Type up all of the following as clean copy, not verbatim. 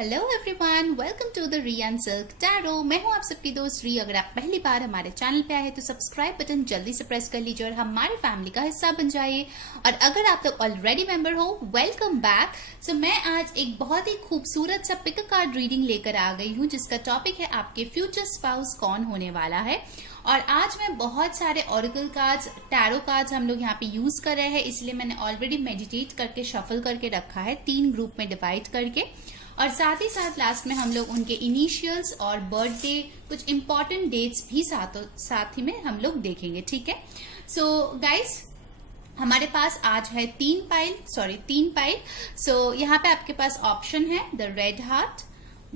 Hello everyone, welcome to the Riyan silk tarot. मैं हूं आप सबकी दोस्त री। अगर आप पहली बार हमारे चैनल पे आए हैं तो सब्सक्राइब बटन जल्दी से प्रेस कर लीजिए और हमारे फैमिली का हिस्सा बन जाइए। और अगर आप लोग ऑलरेडी मेंबर हो, वेलकम बैक। सो मैं आज एक बहुत ही खूबसूरत सा पिक कार्ड रीडिंग लेकर आ गई हूँ जिसका टॉपिक है आपके फ्यूचर स्पाउस कौन होने वाला है। और आज मैं बहुत सारे ऑरेकल कार्ड्स, टैरो कार्ड्स हम लोग यहाँ पे यूज कर रहे हैं, इसलिए मैंने ऑलरेडी मेडिटेट करके शफल करके रखा है, 3 ग्रुप में डिवाइड करके। और साथ ही साथ लास्ट में हम लोग उनके इनिशियल्स और बर्थडे, कुछ इंपॉर्टेंट डेट्स भी साथ ही में हम लोग देखेंगे। ठीक है, सो गाइस हमारे पास आज है 3 पाइल। सो यहाँ पे आपके पास ऑप्शन है the red heart,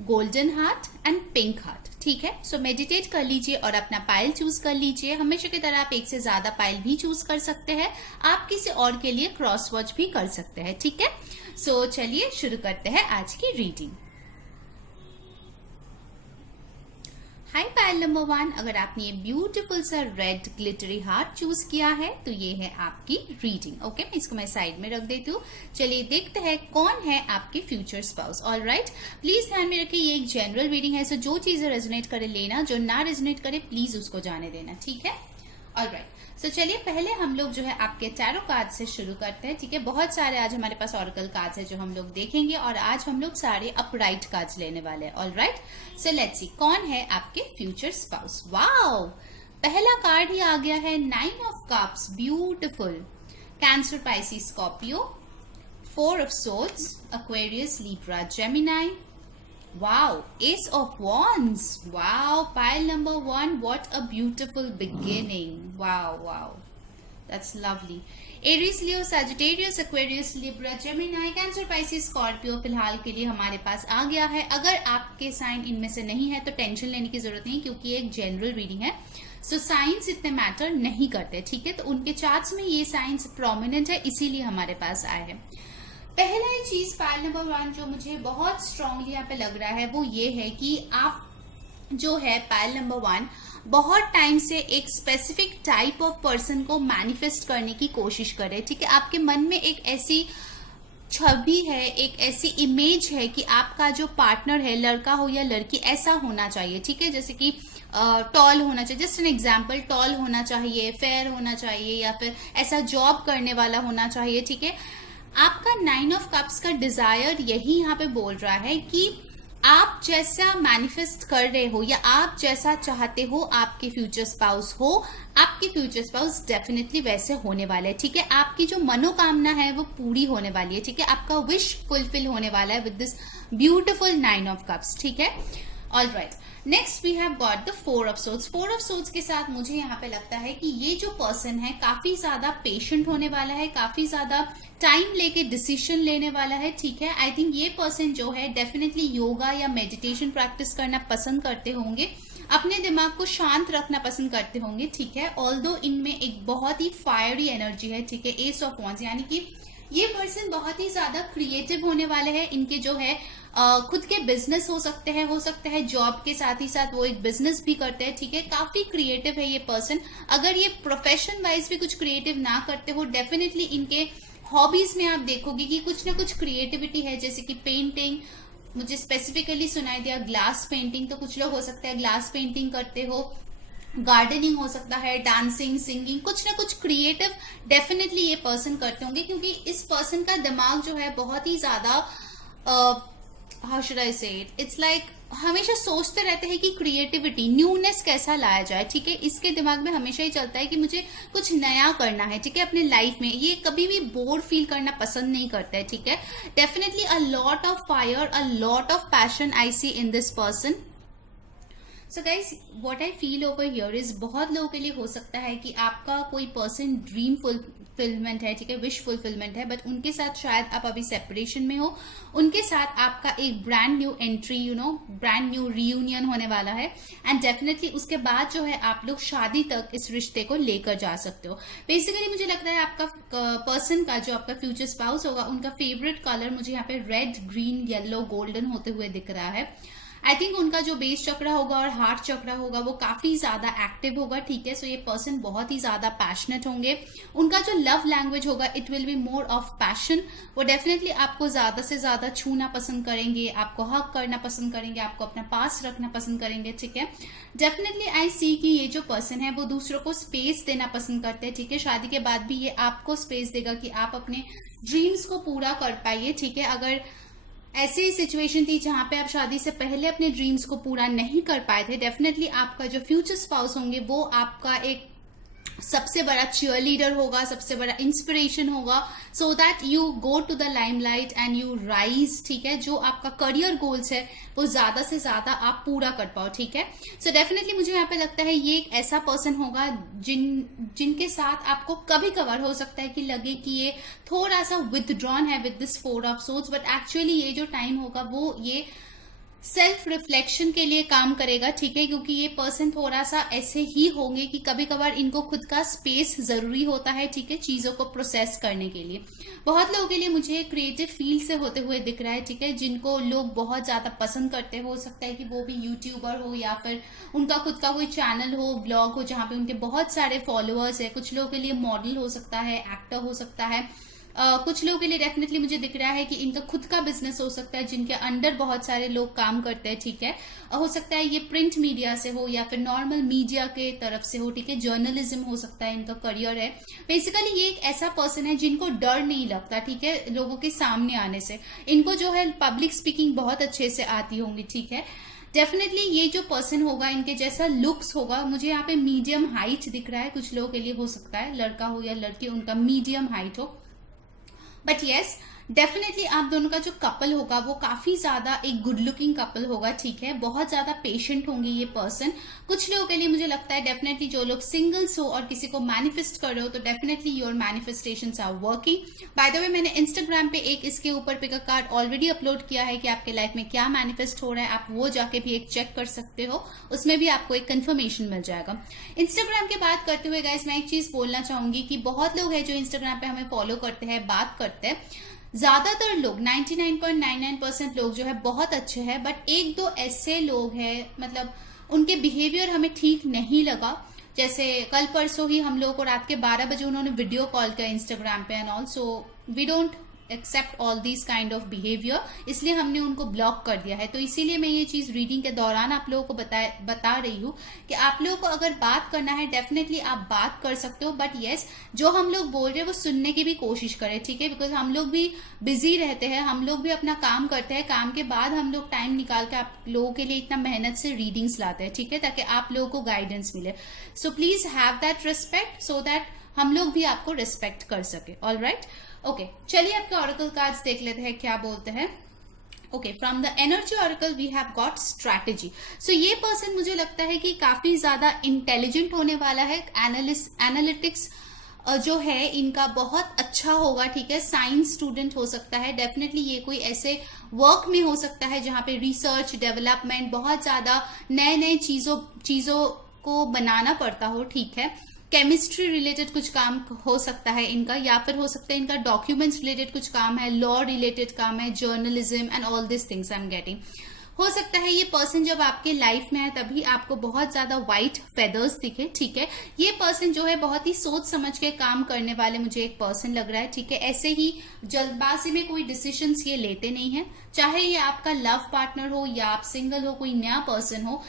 golden heart and pink heart. ठीक है, सो मेडिटेट कर लीजिए और अपना पाइल चूज कर लीजिए। हमेशा की तरह आप एक से ज्यादा पाइल भी चूज कर सकते हैं। आप किसी और के लिए क्रॉस वॉच भी कर सकते हैं। ठीक है, सो चलिए शुरू करते हैं आज की रीडिंग। हाय पाइल नंबर 1, अगर आपने ये ब्यूटीफुल सा रेड ग्लिटरी हार्ट चूज किया है तो ये है आपकी रीडिंग। ओके, मैं इसको मैं साइड में रख देती हूँ। चलिए देखते हैं कौन है आपके फ्यूचर स्पाउस। ऑलराइट, प्लीज ध्यान में रखिए ये एक जनरल रीडिंग है, सो जो चीजें रेजोनेट करे लेना, जो ना रेजोनेट करे प्लीज उसको जाने देना। ठीक है, ऑलराइट। सो चलिए पहले हम लोग जो है आपके टैरो कार्ड से शुरू करते हैं। ठीक है, बहुत सारे आज हमारे पास ऑरेकल कार्ड्स है जो हम लोग देखेंगे और आज हम लोग सारे अपराइट कार्ड्स लेने वाले हैं। ऑलराइट, सो लेट्स सी कौन है आपके फ्यूचर स्पाउस। वाओ, पहला कार्ड ही आ गया है 9 of cups, beautiful. Cancer, Pisces, Scorpio, 4 of swords, Aquarius, Libra, Gemini. Wow, Ace of Wands. Wow, pile number 1. What a beautiful beginning. Wow. That's lovely. Aries, Leo, Sagittarius, Aquarius, Libra, Gemini, Cancer, Pisces, Scorpio फिलहाल के लिए हमारे पास आ गया है। अगर आपके sign इनमें से नहीं है तो टेंशन लेने की जरूरत नहीं, क्योंकि ये एक जनरल रीडिंग है। सो साइंस इतने मैटर नहीं करते। ठीक है, तो उनके चार्ट्स में ये साइंस प्रोमिनेंट है, इसीलिए हमारे पास आए हैं। पहला चीज पाइल नंबर 1 जो मुझे बहुत स्ट्रांगली यहाँ पे लग रहा है वो ये है कि आप जो है पाइल नंबर 1 बहुत टाइम से एक स्पेसिफिक टाइप ऑफ पर्सन को मैनिफेस्ट करने की कोशिश करें। ठीक है, आपके मन में एक ऐसी छवि है, एक ऐसी इमेज है कि आपका जो पार्टनर है, लड़का हो या लड़की, ऐसा होना चाहिए। ठीक है, जैसे कि टॉल होना चाहिए, जस्ट एन एग्जाम्पल, टॉल होना चाहिए, फेयर होना चाहिए, या फिर ऐसा जॉब करने वाला होना चाहिए। ठीक है, आपका 9 ऑफ कप्स का डिजायर यही यहाँ पे बोल रहा है कि आप जैसा मैनिफेस्ट कर रहे हो या आप जैसा चाहते हो आपके फ्यूचर स्पाउस हो, आपके फ्यूचर स्पाउस डेफिनेटली वैसे होने वाले हैं। ठीक है, आपकी जो मनोकामना है वो पूरी होने वाली है। ठीक है, आपका विश फुलफिल होने वाला है with this beautiful 9 of cups. ठीक है, alright. Next we have got the 4 of swords. 4 of swords के साथ मुझे यहाँ पे लगता है कि ये जो पर्सन है काफी ज्यादा पेशेंट होने वाला है, काफी ज्यादा टाइम लेके डिसीजन लेने वाला है। ठीक है, आई थिंक ये पर्सन जो है डेफिनेटली योगा या मेडिटेशन प्रैक्टिस करना पसंद करते होंगे, अपने दिमाग को शांत रखना पसंद करते होंगे। ठीक है, ऑल्दो इनमें एक बहुत ही फायरी एनर्जी है। ठीक है, एस ऑफ वॉन्ड्स, यानी कि ये पर्सन बहुत ही ज्यादा क्रिएटिव होने वाले हैं। इनके जो है खुद के बिजनेस हो सकते हैं जॉब के साथ ही साथ वो एक बिजनेस भी करते हैं। ठीक है, काफी क्रिएटिव है ये पर्सन। अगर ये प्रोफेशन वाइज भी कुछ क्रिएटिव ना करते हो, डेफिनेटली इनके हॉबीज में आप देखोगे कि कुछ ना कुछ क्रिएटिविटी है, जैसे कि पेंटिंग, मुझे स्पेसिफिकली सुनाई दिया ग्लास पेंटिंग, तो कुछ लोग हो सकता है ग्लास पेंटिंग करते हो, गार्डनिंग हो सकता है, डांसिंग, सिंगिंग, कुछ ना कुछ क्रिएटिव डेफिनेटली ये पर्सन करते होंगे, क्योंकि इस पर्सन का दिमाग जो है बहुत ही ज्यादा हाउ शुड आई से इट, इट्स लाइक हमेशा सोचते रहते हैं कि क्रिएटिविटी, न्यूनेस कैसा लाया जाए। ठीक है, इसके दिमाग में हमेशा ही चलता है कि मुझे कुछ नया करना है। ठीक है, अपने लाइफ में ये कभी भी बोर फील करना पसंद नहीं करता है। ठीक है, definitely a lot of fire, a lot of passion I see in this person. So guys, what I feel over here is, बहुत लोगों के लिए हो सकता है कि आपका कोई पर्सन ड्रीम फुलफिलमेंट है, ठीक है, विश फुलफिलमेंट है, बट उनके साथ शायद आप अभी सेपरेशन में हो। उनके साथ आपका एक brand new entry, brand new reunion होने वाला है, एंड डेफिनेटली उसके बाद जो है आप लोग शादी तक इस रिश्ते को लेकर जा सकते हो। बेसिकली मुझे लगता है आपका पर्सन का जो आपका फ्यूचर स्पाउस होगा, उनका फेवरेट कलर मुझे यहाँ पे रेड, ग्रीन, येलो, गोल्डन होते हुए दिख रहा है। आई थिंक उनका जो बेस चक्र होगा और हार्ट चक्र होगा वो काफी ज्यादा एक्टिव होगा, ठीक है। सो ये पर्सन बहुत ही ज्यादा पैशनेट होंगे। उनका जो लव लैंग्वेज होगा it will be more of passion. वो डेफिनेटली आपको ज्यादा से ज्यादा छूना पसंद करेंगे, आपको हक करना पसंद करेंगे, आपको अपना पास रखना पसंद करेंगे, ठीक है। डेफिनेटली आई सी कि ये जो पर्सन है वो दूसरों को स्पेस देना पसंद करते हैं, ठीक है। शादी के बाद भी ये आपको स्पेस देगा कि आप अपने ड्रीम्स को पूरा कर पाइए, ठीक है। अगर ऐसी सिचुएशन थी जहां पे आप शादी से पहले अपने ड्रीम्स को पूरा नहीं कर पाए थे, डेफिनेटली आपका जो फ्यूचर स्पाउस होंगे वो आपका एक सबसे बड़ा चीयर लीडर होगा, सबसे बड़ा इंस्पिरेशन होगा, so that you go to the limelight and you rise, ठीक है। जो आपका करियर गोल्स है वो ज्यादा से ज्यादा आप पूरा कर पाओ, ठीक है। सो डेफिनेटली मुझे यहाँ पे लगता है ये एक ऐसा पर्सन होगा जिनके साथ आपको कभी कभार हो सकता है कि लगे कि ये थोड़ा सा विथड्रॉन है with this 4 of swords, but actually ये जो टाइम होगा वो ये सेल्फ रिफ्लेक्शन के लिए काम करेगा, ठीक है। क्योंकि ये पर्सन थोड़ा सा ऐसे ही होंगे कि कभी कभार इनको खुद का स्पेस जरूरी होता है, ठीक है, चीजों को प्रोसेस करने के लिए। बहुत लोगों के लिए मुझे क्रिएटिव फील्ड से होते हुए दिख रहा है, ठीक है, जिनको लोग बहुत ज्यादा पसंद करते हो सकता है कि वो भी यूट्यूबर हो या फिर उनका खुद का कोई चैनल हो, ब्लॉग हो, जहां पे उनके बहुत सारे फॉलोअर्स है। कुछ लोगों के लिए मॉडल हो सकता है, एक्टर हो सकता है। कुछ लोगों के लिए डेफिनेटली मुझे दिख रहा है कि इनका खुद का बिजनेस हो सकता है जिनके अंडर बहुत सारे लोग काम करते हैं, ठीक है। हो सकता है ये प्रिंट मीडिया से हो या फिर नॉर्मल मीडिया के तरफ से हो, ठीक है। जर्नलिज्म हो सकता है इनका करियर है। बेसिकली ये एक ऐसा पर्सन है जिनको डर नहीं लगता, ठीक है, लोगों के सामने आने से। इनको जो है पब्लिक स्पीकिंग बहुत अच्छे से आती होंगी, ठीक है। डेफिनेटली ये जो पर्सन होगा इनके जैसा लुक्स होगा। मुझे यहाँ पे मीडियम हाइट दिख रहा है, कुछ लोगों के लिए हो सकता है लड़का हो या लड़की उनका मीडियम हाइट हो, बट यस डेफिनेटली आप दोनों का जो कपल होगा वो काफी ज्यादा एक गुड लुकिंग कपल होगा, ठीक है। बहुत ज्यादा पेशेंट होंगे ये पर्सन। कुछ लोगों के लिए मुझे लगता है डेफिनेटली जो लोग सिंगल्स हो और किसी को मैनिफेस्ट कर रहे हो तो definitely your manifestations are working. By the way मैंने इंस्टाग्राम पे एक इसके ऊपर पिक कार्ड ऑलरेडी अपलोड किया है कि आपके लाइफ में क्या मैनिफेस्ट हो रहा है, आप वो जाके भी एक चेक कर सकते हो, उसमें भी आपको एक कंफर्मेशन मिल जाएगा। इंस्टाग्राम की बात करते हुए गाइस मैं एक चीज बोलना चाहूंगी कि बहुत लोग हैं जो इंस्टाग्राम पे हमें फॉलो करते हैं, बात करते हैं। ज्यादातर लोग 99.99% लोग जो है बहुत अच्छे हैं, बट एक दो ऐसे लोग हैं मतलब उनके बिहेवियर हमें ठीक नहीं लगा। जैसे कल परसों ही हम लोगों को रात के 12 बजे उन्होंने वीडियो कॉल किया इंस्टाग्राम पे and all, so we don't accept all this kind of behaviour, इसलिए हमने उनको ब्लॉक कर दिया है। तो इसीलिए मैं ये चीज रीडिंग के दौरान आप लोगों को बता रही हूँ कि आप लोगों को अगर बात करना है डेफिनेटली आप बात कर सकते हो, बट यस जो हम लोग बोल रहे हैं वो सुनने की भी कोशिश करें, ठीक है। बिकॉज हम लोग भी बिजी रहते हैं, हम लोग भी अपना काम करते हैं, काम के बाद हम लोग टाइम निकाल के आप लोगों के लिए इतना मेहनत से रीडिंग्स लाते हैं, ठीक है, ताकि आप लोगों को गाइडेंस मिले। So please have that respect so that हम लोग भी आपको रिस्पेक्ट कर सके। ऑल राइट, ओके, चलिए आपके ऑरेकल कार्ड्स देख लेते हैं क्या बोलते हैं। Okay, from the energy oracle we have got strategy. So ये पर्सन मुझे लगता है कि काफी ज्यादा इंटेलिजेंट होने वाला है। एनालिटिक्स जो है इनका बहुत अच्छा होगा, ठीक है। साइंस स्टूडेंट हो सकता है, डेफिनेटली ये कोई ऐसे वर्क में हो सकता है जहां पे रिसर्च डेवलपमेंट बहुत ज्यादा नए चीजों को बनाना पड़ता हो, ठीक है। केमिस्ट्री रिलेटेड कुछ काम हो सकता है इनका, या फिर हो सकता है इनका डॉक्यूमेंट्स रिलेटेड कुछ काम है, लॉ रिलेटेड काम है, journalism and all this things I am getting. हो सकता है ये पर्सन जब आपके लाइफ में है तभी आपको बहुत ज्यादा व्हाइट फेदर्स दिखे, ठीक है। ये पर्सन जो है बहुत ही सोच समझ के काम करने वाले मुझे एक पर्सन लग रहा है, ठीक है। ऐसे ही जल्दबाजी में कोई डिसीजंस ये लेते नहीं है, चाहे ये आपका लव पार्टनर हो या आप सिंगल हो, कोई नया पर्सन हो।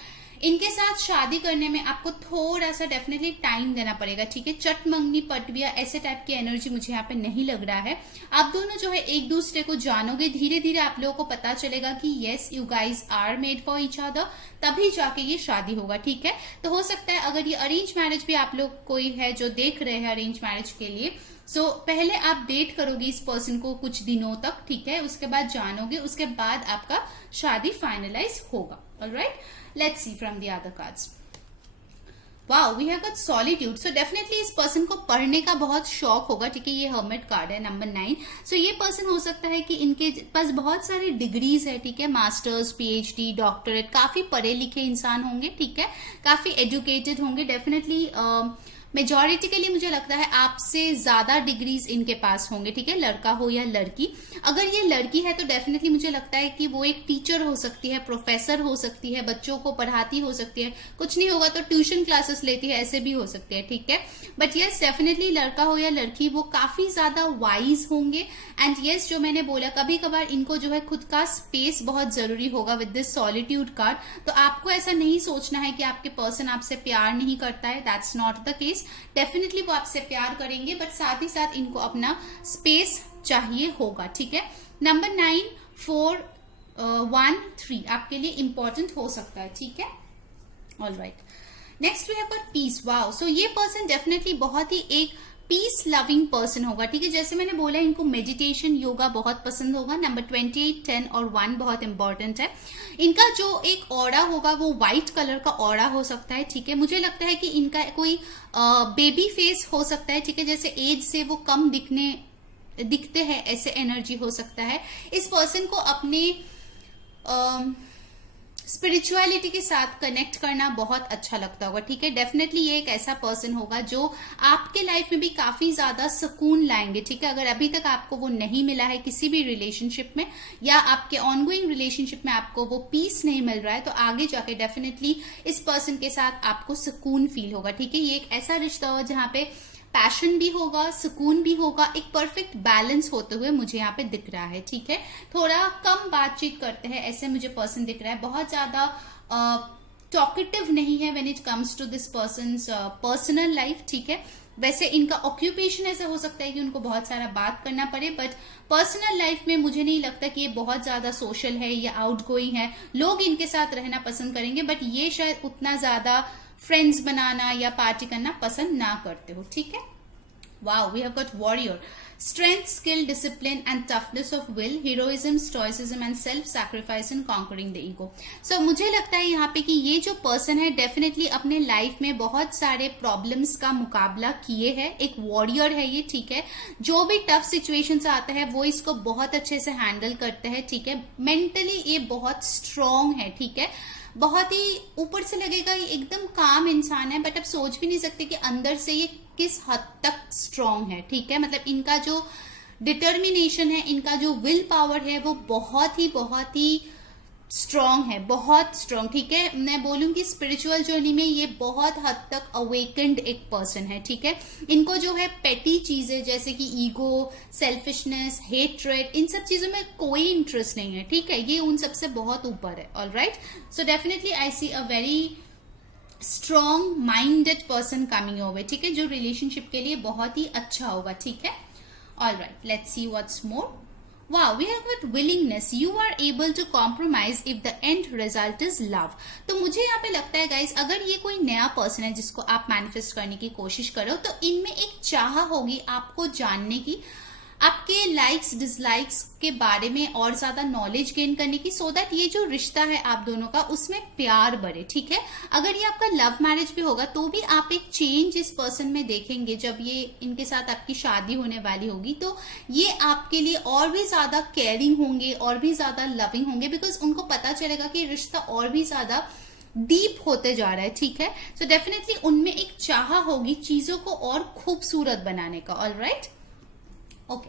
इनके साथ शादी करने में आपको थोड़ा सा डेफिनेटली टाइम देना पड़ेगा, ठीक है। चट मंगनी पटबिया ऐसे टाइप की एनर्जी मुझे यहाँ पे नहीं लग रहा है। आप दोनों जो है एक दूसरे को जानोगे, धीरे धीरे आप लोगों को पता चलेगा कि yes you guys are made for each other, तभी जाके ये शादी होगा, ठीक है। तो हो सकता है अगर ये अरेंज मैरिज भी आप लोग कोई है जो देख रहे हैं अरेंज मैरिज के लिए, सो पहले आप डेट करोगे इस पर्सन को कुछ दिनों तक, ठीक है, उसके बाद जानोगे, उसके बाद आपका शादी फाइनलाइज होगा। Alright, let's see from the other cards. Wow, we have got solitude. So definitely इस पर्सन को पढ़ने का बहुत शौक होगा, ठीक है। ये हर्मिट कार्ड है नंबर 9। सो ये पर्सन हो सकता है कि इनके पास बहुत सारी डिग्रीज है, ठीक है, मास्टर्स, पीएचडी, डॉक्टरेट, काफी पढ़े लिखे इंसान होंगे, ठीक है, काफी एजुकेटेड होंगे। डेफिनेटली मेजोरिटिकली मुझे लगता है आपसे ज्यादा डिग्रीज इनके पास होंगे, ठीक है, लड़का हो या लड़की। अगर ये लड़की है तो डेफिनेटली मुझे लगता है कि वो एक टीचर हो सकती है, प्रोफेसर हो सकती है, बच्चों को पढ़ाती हो सकती है, कुछ नहीं होगा तो ट्यूशन क्लासेस लेती है, ऐसे भी हो सकती है, ठीक है। बट यस डेफिनेटली लड़का हो या लड़की वो काफी ज्यादा वाइज होंगे। एंड यस जो मैंने बोला कभी कभार इनको जो है खुद का स्पेस बहुत जरूरी होगा विद दिस सॉलिट्यूड कार्ड। तो आपको ऐसा नहीं सोचना है कि आपके पर्सन आपसे प्यार नहीं करता है, that's not the case. Definitely वो आपसे प्यार करेंगे बट साथ ही साथ इनको अपना स्पेस चाहिए होगा, ठीक है। नंबर 9, 4, 1, 3 आपके लिए इंपॉर्टेंट हो सकता है, ठीक है। Alright, next we have got peace. Wow, so ये पर्सन डेफिनेटली बहुत ही एक पीस लविंग पर्सन होगा, ठीक है। जैसे मैंने बोला इनको मेडिटेशन योगा बहुत पसंद होगा। नंबर 28, 10 और 1 बहुत इंपॉर्टेंट है। इनका जो एक ऑरा होगा वो व्हाइट कलर का ऑरा हो सकता है, ठीक है। मुझे लगता है कि इनका कोई बेबी फेस हो सकता है, ठीक है, जैसे एज से वो कम दिखते हैं ऐसे एनर्जी हो सकता है। इस पर्सन को अपने स्पिरिचुअलिटी के साथ कनेक्ट करना बहुत अच्छा लगता होगा, ठीक है। डेफिनेटली ये एक ऐसा पर्सन होगा जो आपके लाइफ में भी काफी ज्यादा सुकून लाएंगे, ठीक है। अगर अभी तक आपको वो नहीं मिला है किसी भी रिलेशनशिप में या आपके ऑनगोइंग रिलेशनशिप में आपको वो पीस नहीं मिल रहा है तो आगे जाके डेफिनेटली इस पर्सन के साथ आपको सुकून फील होगा, ठीक है। ये एक ऐसा रिश्ता होगा जहां पे पैशन भी होगा, सुकून भी होगा, एक परफेक्ट बैलेंस होते हुए मुझे यहाँ पे दिख रहा है, ठीक है। थोड़ा कम बातचीत करते हैं ऐसे मुझे पर्सन दिख रहा है, बहुत ज्यादा टॉकेटिव नहीं है when it comes to this person's personal life, ठीक है। वैसे इनका ऑक्यूपेशन ऐसा हो सकता है कि उनको बहुत सारा बात करना पड़े बट पर्सनल लाइफ में मुझे नहीं लगता कि ये बहुत ज्यादा सोशल है या आउटगोइंग है। लोग इनके साथ रहना पसंद करेंगे बट ये शायद उतना ज्यादा फ्रेंड्स बनाना या पार्टी करना पसंद ना करते हो, ठीक है। Wow, we have got warrior, strength, skill, discipline and toughness of will, heroism, stoicism and self sacrifice and conquering the ego. So मुझे लगता है यहाँ पे कि ये जो पर्सन है डेफिनेटली अपने लाइफ में बहुत सारे प्रॉब्लम्स का मुकाबला किए हैं, एक वॉरियर है ये, ठीक है। जो भी टफ सिचुएशन से आता है वो इसको बहुत अच्छे से हैंडल करते हैं, ठीक है। मेंटली ये बहुत स्ट्रांग है, ठीक है। बहुत ही ऊपर से लगेगा ये एकदम काम इंसान है बट आप सोच भी नहीं सकते कि अंदर से ये किस हद तक स्ट्रांग है, ठीक है। मतलब इनका जो डिटर्मिनेशन है, इनका जो विल पावर है वो बहुत ही स्ट्रांग है, बहुत स्ट्रांग, ठीक है। मैं बोलूंगी स्पिरिचुअल जर्नी में ये बहुत हद तक अवेकेंड एक पर्सन है, ठीक है। इनको जो है पेटी चीजें जैसे कि ईगो, सेल्फिशनेस, हेट्रेड, इन सब चीजों में कोई इंटरेस्ट नहीं है, ठीक है। ये उन सबसे बहुत ऊपर है। Alright, so definitely I see a very strong minded person coming over, ठीक है, जो रिलेशनशिप के लिए बहुत ही अच्छा होगा, ठीक है। Alright, let's see what's more. Wow, we have got willingness. You are able to compromise if the end result is love. तो मुझे यहाँ पे लगता है गाइज अगर ये कोई नया पर्सन है जिसको आप मैनिफेस्ट करने की कोशिश करो तो इनमें एक चाह होगी आपको जानने की, आपके लाइक्स डिसलाइक्स के बारे में और ज्यादा नॉलेज गेन करने की, सो दैट ये जो रिश्ता है आप दोनों का उसमें प्यार बढ़े, ठीक है। अगर ये आपका लव मैरिज भी होगा तो भी आप एक चेंज इस पर्सन में देखेंगे जब ये इनके साथ आपकी शादी होने वाली होगी तो ये आपके लिए और भी ज्यादा केयरिंग होंगे और भी ज्यादा लविंग होंगे बिकॉज उनको पता चलेगा कि रिश्ता और भी ज्यादा डीप होते जा रहा है, ठीक है। सो डेफिनेटली उनमें एक चाह होगी चीजों को और खूबसूरत बनाने का। ऑलराइट, ओके,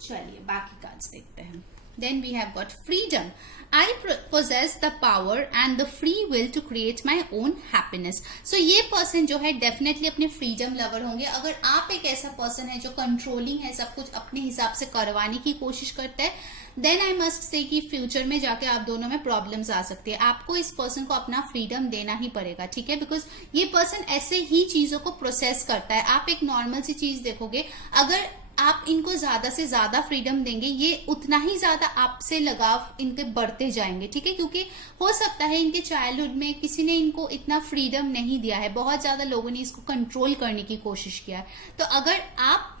चलिए बाकी कार्ड्स देखते हैं। Then we have got freedom. I possess the power and the free will to create my own happiness. So ये पर्सन जो है डेफिनेटली अपने फ्रीडम लवर होंगे। अगर आप एक ऐसा पर्सन है जो कंट्रोलिंग है, सब कुछ अपने हिसाब से करवाने की कोशिश करता है, देन आई मस्ट से कि फ्यूचर में जाके आप दोनों में प्रॉब्लम्स आ सकती है। आपको इस पर्सन को अपना फ्रीडम देना ही पड़ेगा, ठीक है, बिकॉज ये पर्सन ऐसे ही चीजों को प्रोसेस करता है। आप एक नॉर्मल सी चीज देखोगे, अगर आप इनको ज्यादा से ज्यादा फ्रीडम देंगे ये उतना ही ज्यादा आपसे लगाव इनके बढ़ते जाएंगे, ठीक है। क्योंकि हो सकता है इनके चाइल्डहुड में किसी ने इनको इतना फ्रीडम नहीं दिया है, बहुत ज्यादा लोगों ने इसको कंट्रोल करने की कोशिश किया है। तो अगर आप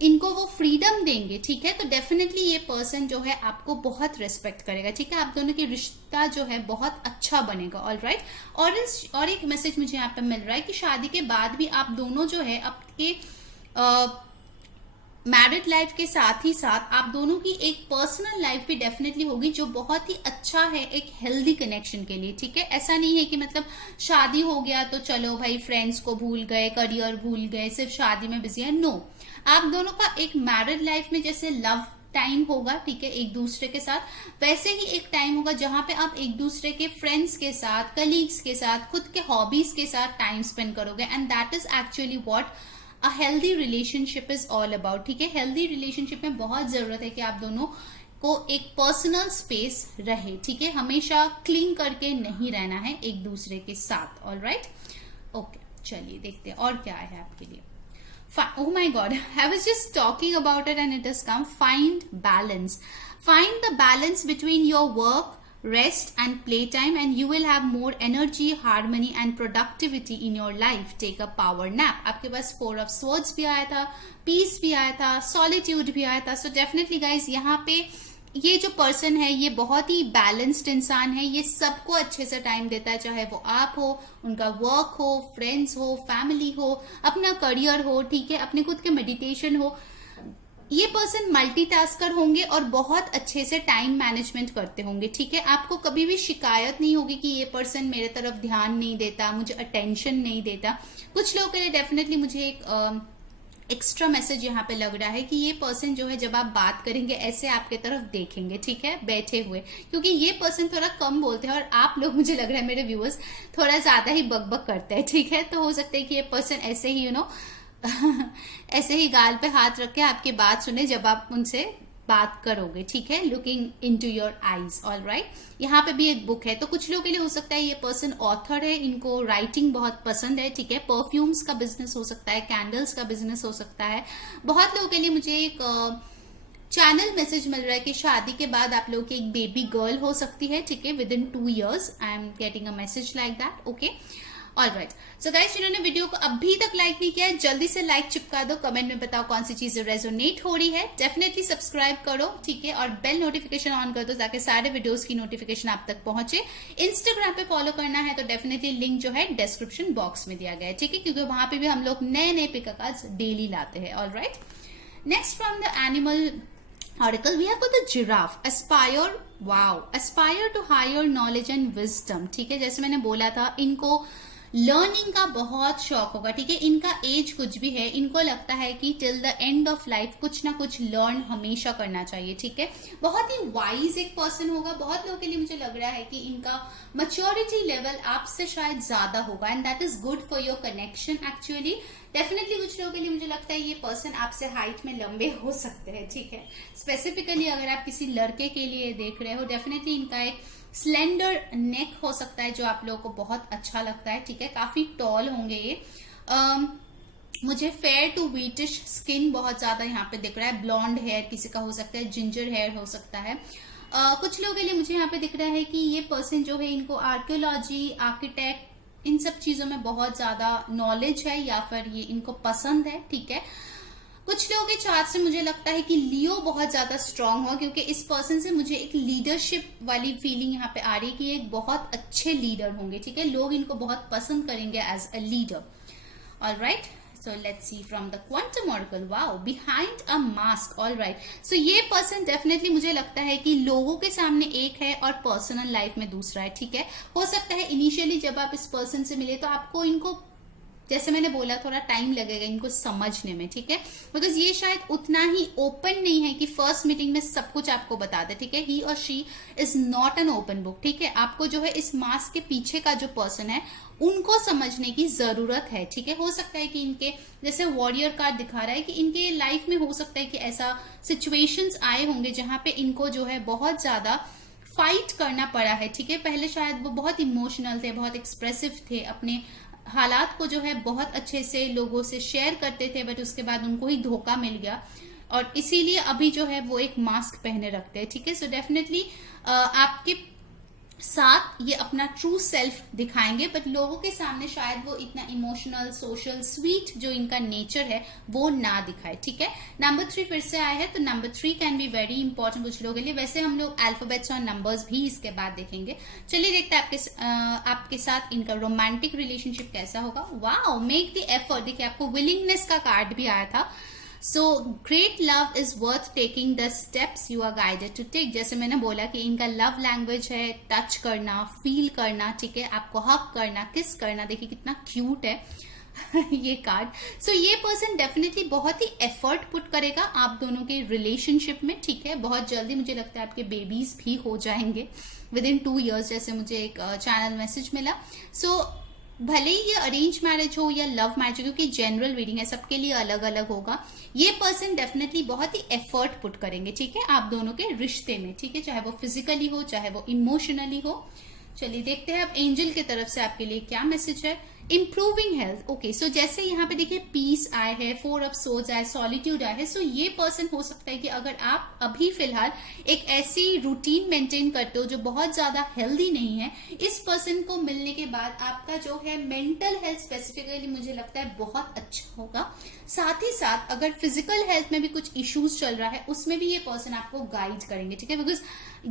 इनको वो फ्रीडम देंगे, ठीक है, तो डेफिनेटली ये पर्सन जो है आपको बहुत रिस्पेक्ट करेगा, ठीक है। आप दोनों की रिश्ता जो है बहुत अच्छा बनेगा। ऑलराइट, और एक मैसेज मुझे यहाँ पे मिल रहा है कि शादी के बाद भी आप दोनों जो है आपके मैरिड लाइफ के साथ ही साथ आप दोनों की एक पर्सनल लाइफ भी डेफिनेटली होगी, जो बहुत ही अच्छा है एक हेल्दी कनेक्शन के लिए, ठीक है। ऐसा नहीं है कि मतलब शादी हो गया तो चलो भाई फ्रेंड्स को भूल गए, करियर भूल गए, सिर्फ शादी में बिजी है। नो, आप दोनों का एक मैरिड लाइफ में जैसे लव टाइम होगा, ठीक है, एक दूसरे के साथ, वैसे ही एक टाइम होगा जहां पे आप एक दूसरे के फ्रेंड्स के साथ, कलीग्स के साथ, खुद के हॉबीज के साथ टाइम स्पेंड करोगे। And that is actually what a healthy relationship is all about, ठीक है। हेल्दी रिलेशनशिप में बहुत जरूरत है कि आप दोनों को एक पर्सनल स्पेस रहे, ठीक है। हमेशा क्लिंग करके नहीं रहना है एक दूसरे के साथ। ऑल राइट, ओके, चलिए देखते हैं और क्या है आपके लिए। Oh my God, I was just talking about it and it has come. Find balance. Find the balance between your work, rest and playtime, and you will have more energy, harmony and productivity in your life. Take a power nap. आपके पास 4 of Swords भी आया था, Peace भी आया था, Solitude भी आया था. So definitely guys, यहाँ पे ये जो पर्सन है ये बहुत ही बैलेंस्ड इंसान है। ये सबको अच्छे से टाइम देता है, चाहे वो आप हो, उनका वर्क हो, फ्रेंड्स हो, फैमिली हो, अपना करियर हो, ठीक है, अपने खुद के मेडिटेशन हो। ये पर्सन मल्टीटास्कर होंगे और बहुत अच्छे से टाइम मैनेजमेंट करते होंगे, ठीक है। आपको कभी भी शिकायत नहीं होगी कि ये पर्सन मेरे तरफ ध्यान नहीं देता, मुझे अटेंशन नहीं देता। कुछ लोगों के लिए डेफिनेटली मुझे एक एक्स्ट्रा मैसेज यहाँ पे लग रहा है कि ये पर्सन जो है जब आप बात करेंगे ऐसे आपके तरफ देखेंगे, ठीक है, बैठे हुए, क्योंकि ये पर्सन थोड़ा कम बोलते हैं और आप लोग, मुझे लग रहा है मेरे व्यूअर्स थोड़ा ज्यादा ही बकबक करते हैं, ठीक है। तो हो सकता है कि ये पर्सन ऐसे ही ऐसे ही गाल पे हाथ रख के आपकी बात सुने जब आप उनसे बात करोगे, ठीक है। Looking into your eyes. All right, यहाँ पे भी एक बुक है, तो कुछ लोगों के लिए हो सकता है ये पर्सन ऑथर है, इनको राइटिंग बहुत पसंद है, ठीक है। परफ्यूम्स का बिजनेस हो सकता है, कैंडल्स का बिजनेस हो सकता है। बहुत लोगों के लिए मुझे एक चैनल मैसेज मिल रहा है कि शादी के बाद आप लोगों की एक बेबी गर्ल हो सकती है, ठीक है, with in 2 years। I am getting a message like that, okay. All right, so guys, जिन्होंने वीडियो को अभी तक लाइक नहीं किया है जल्दी से लाइक चिपका दो, कमेंट में बताओ कौन सी चीज रेजोनेट हो रही है। डेफिनेटली सब्सक्राइब करो, ठीक है, और बेल नोटिफिकेशन ऑन कर दो ताकि सारे वीडियोस की नोटिफिकेशन आप तक पहुंचे। इंस्टाग्राम पे फॉलो करना है तो डेफिनेटली लिंक जो है डिस्क्रिप्शन बॉक्स में दिया गया है, ठीक है, क्योंकि वहां पे भी हम लोग नए नए पिक कार्ड्स डेली लाते हैं। All right, next from the animal Oracle, we have got the giraffe. Aspire, wow, aspire to higher knowledge and wisdom. ठीक है, जैसे मैंने बोला था, इनको लर्निंग का बहुत शौक होगा, ठीक है। इनका एज कुछ भी है, इनको लगता है कि till the end of life कुछ ना कुछ लर्न हमेशा करना चाहिए, ठीक है। बहुत ही वाइज एक पर्सन होगा। बहुत लोगों के लिए मुझे लग रहा है कि इनका मैच्योरिटी लेवल आपसे शायद ज्यादा होगा, and that is good for your connection actually. Definitely कुछ लोगों के लिए मुझे लगता है ये पर्सन आपसे हाइट में लंबे हो सकते हैं, ठीक है। स्पेसिफिकली अगर आप किसी लड़के के लिए देख रहे हो, डेफिनेटली इनका एक स्लेंडर नेक हो सकता है जो आप लोगों को बहुत अच्छा लगता है, ठीक है। काफी टॉल होंगे ये। मुझे फेयर टू व्हीटिश स्किन बहुत ज्यादा यहाँ पे दिख रहा है। ब्लॉन्ड हेयर किसी का हो सकता है, जिंजर हेयर हो सकता है। कुछ लोगों के लिए मुझे यहाँ पे दिख रहा है कि ये पर्सन जो है इनको आर्कियोलॉजी, आर्किटेक्ट, इन सब चीजों में बहुत ज्यादा नॉलेज है या फिर ये इनको पसंद है, ठीक है। कुछ लोगों के चार्ट से मुझे लगता है कि लियो बहुत ज्यादा स्ट्रांग हुआ, क्योंकि इस पर्सन से मुझे एक लीडरशिप वाली फीलिंग यहाँ पे आ रही है कि एक बहुत अच्छे लीडर होंगे, ठीक है। लोग इनको बहुत पसंद करेंगे as a leader. All right, so let's see from the quantum oracle. Wow, behind a mask. All right, so ये पर्सन डेफिनेटली मुझे लगता है कि लोगों के सामने एक है और पर्सनल लाइफ में दूसरा है, ठीक है। हो सकता है इनिशियली जब आप इस पर्सन से मिले तो आपको इनको, जैसे मैंने बोला, थोड़ा टाइम लगेगा इनको समझने में, ठीक है, बिकॉज ये शायद उतना ही ओपन नहीं है कि फर्स्ट मीटिंग में सब कुछ आपको बता दे, ठीक है। ही और she is not an open book, ठीक है। आपको जो है इस मास्क के पीछे का जो पर्सन है उनको समझने की जरूरत है, ठीक है। हो सकता है कि इनके, जैसे वॉरियर कार्ड दिखा रहा है, कि इनके लाइफ में हो सकता है कि ऐसा सिचुएशंस आए होंगे जहां पे इनको जो है बहुत ज्यादा फाइट करना पड़ा है, ठीक है। पहले शायद वो बहुत इमोशनल थे, बहुत एक्सप्रेसिव थे, अपने हालात को जो है बहुत अच्छे से लोगों से शेयर करते थे, बट उसके बाद उनको ही धोखा मिल गया और इसीलिए अभी जो है वो एक मास्क पहने रखते हैं, ठीक है। सो डेफिनेटली आपके साथ ये अपना ट्रू सेल्फ दिखाएंगे, बट लोगों के सामने शायद वो इतना इमोशनल, सोशल, स्वीट जो इनका नेचर है वो ना दिखाए, ठीक है। नंबर 3 फिर से आया है, तो number 3 can be very important कुछ लोगों के लिए। वैसे हम लोग अल्फाबेट्स और नंबर्स भी इसके बाद देखेंगे। चलिए देखते हैं आपके साथ इनका रोमांटिक रिलेशनशिप कैसा होगा। Wow, make the effort. देखिए आपको विलिंगनेस का कार्ड भी आया था। So great love is worth taking the steps you are guided to take. जैसे मैंने बोला कि इनका लव लैंग्वेज है टच करना, फील करना, ठीक है, आपको हक करना, किस करना। देखिए कितना क्यूट है ये कार्ड। सो ये पर्सन डेफिनेटली बहुत ही एफर्ट पुट करेगा आप दोनों के रिलेशनशिप में, ठीक है। बहुत जल्दी मुझे लगता है आपके बेबीज भी हो जाएंगे विद इन 2 years, जैसे मुझे एक चैनल मैसेज मिला। सो भले ही ये अरेंज मैरिज हो या लव मैरिज, क्योंकि जनरल रीडिंग है, सबके लिए अलग अलग होगा। ये पर्सन डेफिनेटली बहुत ही एफर्ट पुट करेंगे, ठीक है, आप दोनों के रिश्ते में, ठीक है, चाहे वो फिजिकली हो चाहे वो इमोशनली हो। चलिए देखते हैं अब एंजल की तरफ से आपके लिए क्या मैसेज है। Improving health, okay. सो जैसे यहाँ पे देखिए पीस आए है, 4 of Swords आए, सॉलिट्यूड आए है। सो ये पर्सन हो सकता है कि अगर आप अभी फिलहाल एक ऐसी रूटीन मेंटेन करते हो जो बहुत ज्यादा हेल्दी नहीं है, इस पर्सन को मिलने के बाद आपका जो है मेंटल हेल्थ स्पेसिफिकली मुझे लगता है बहुत अच्छा होगा। साथ ही साथ अगर फिजिकल हेल्थ में भी कुछ इश्यूज चल रहा है उसमें भी ये पर्सन आपको गाइड करेंगे, ठीक है, बिकॉज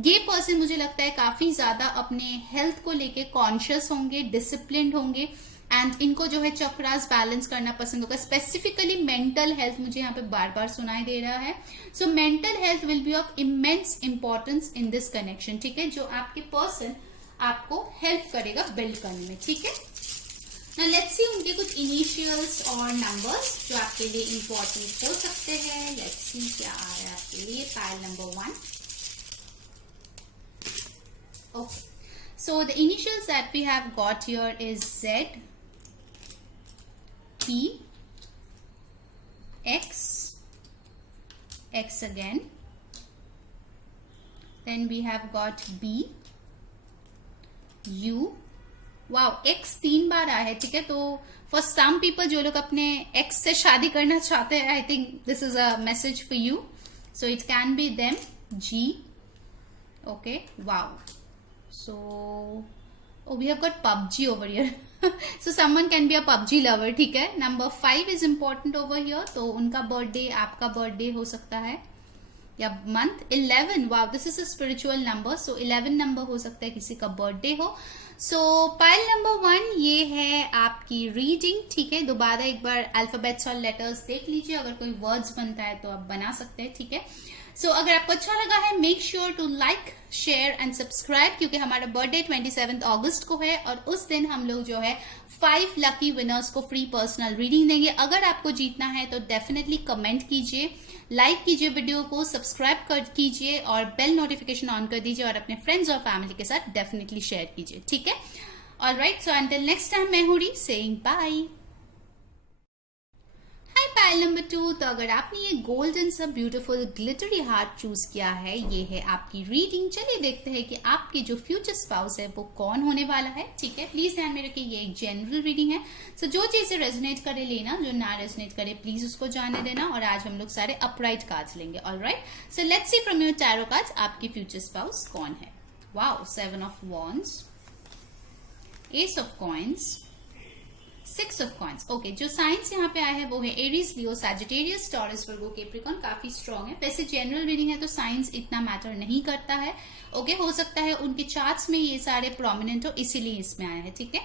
ये पर्सन मुझे लगता है काफी ज्यादा अपने हेल्थ को लेके कॉन्शियस होंगे, डिसिप्लिन्ड होंगे, एंड इनको जो है चक्रास बैलेंस करना पसंद होगा। स्पेसिफिकली मेंटल हेल्थ मुझे यहाँ पे बार बार सुनाई दे रहा है। So mental health will be of immense importance in this connection, ठीक है, जो आपके पर्सन आपको हेल्प करेगा बिल्ड करने में, ठीक है। नाउ लेट्स सी उनके कुछ इनिशियल्स और नंबर्स जो आपके लिए इंपॉर्टेंट हो सकते हैं। लेट्स सी क्या आ रहा है आपके लिए pile number 1। Okay, so the initials that we have got here is Z, P, X, X again, then we have got B, U, wow, X 3 बार आया है, ठीक है। तो for some people जो लोग अपने X से शादी करना चाहते हैं, I think this is a message for you, so it can be them, G, okay, wow. So, oh, we have got PUBG over here. So someone can be a PUBG lover, ठीक है। Number 5 is important over here, तो उनका birthday आपका birthday हो सकता है या month. 11, wow, this is a spiritual number, so 11 number हो सकता है किसी का बर्थडे हो। सो पाइल नंबर 1 ये है आपकी रीडिंग, ठीक है। दोबारा एक बार अल्फाबेट्स और लेटर्स देख लीजिए, अगर कोई वर्ड्स बनता है तो आप बना सकते हैं, ठीक है। सो अगर आपको अच्छा लगा है make sure to like, share and subscribe, क्योंकि हमारा बर्थडे 27 अगस्त को है और उस दिन हम लोग जो है 5 लकी विनर्स को फ्री पर्सनल रीडिंग देंगे। अगर आपको जीतना है तो डेफिनेटली कमेंट कीजिए, लाइक कीजिए वीडियो को, सब्सक्राइब कीजिए और बेल नोटिफिकेशन ऑन कर दीजिए और अपने फ्रेंड्स और फैमिली के साथ डेफिनेटली शेयर कीजिए, ठीक है। Alright, so until next time मैं हूँ री सेइंग बाय। हाय पाइल नंबर 2, तो अगर आपने ये गोल्डन सा ब्यूटीफुल ग्लिटरी हार्ट चूज किया है, ये है आपकी रीडिंग। चलिए देखते हैं कि आपकी जो फ्यूचर स्पाउस है वो कौन होने वाला है, ठीक है। प्लीज ध्यान में रखिए ये एक जनरल रीडिंग है, सो जो चीजें रेजोनेट करे लेना, जो ना रेजोनेट करे प्लीज उसको जाने देना। और आज हम लोग सारे अपराइट कार्ड्स लेंगे, alright. So let's see from your tarot cards आपकी फ्यूचर स्पाउस कौन है। Wow, 7 of Wands, Ace of Coins, 6 of Coins, okay. जो साइंस यहाँ पे आया है वो है एरीज, लियो, सैजिटेरियस, टॉरस, वर्गो, कैप्रिकॉर्न, काफी स्ट्रॉन्ग है। वैसे जनरल रीडिंग है तो साइंस इतना मैटर नहीं करता है, ओके। हो सकता है उनके चार्ट्स में ये सारे प्रोमिनेंट हो इसीलिए इसमें आया है, ठीक है।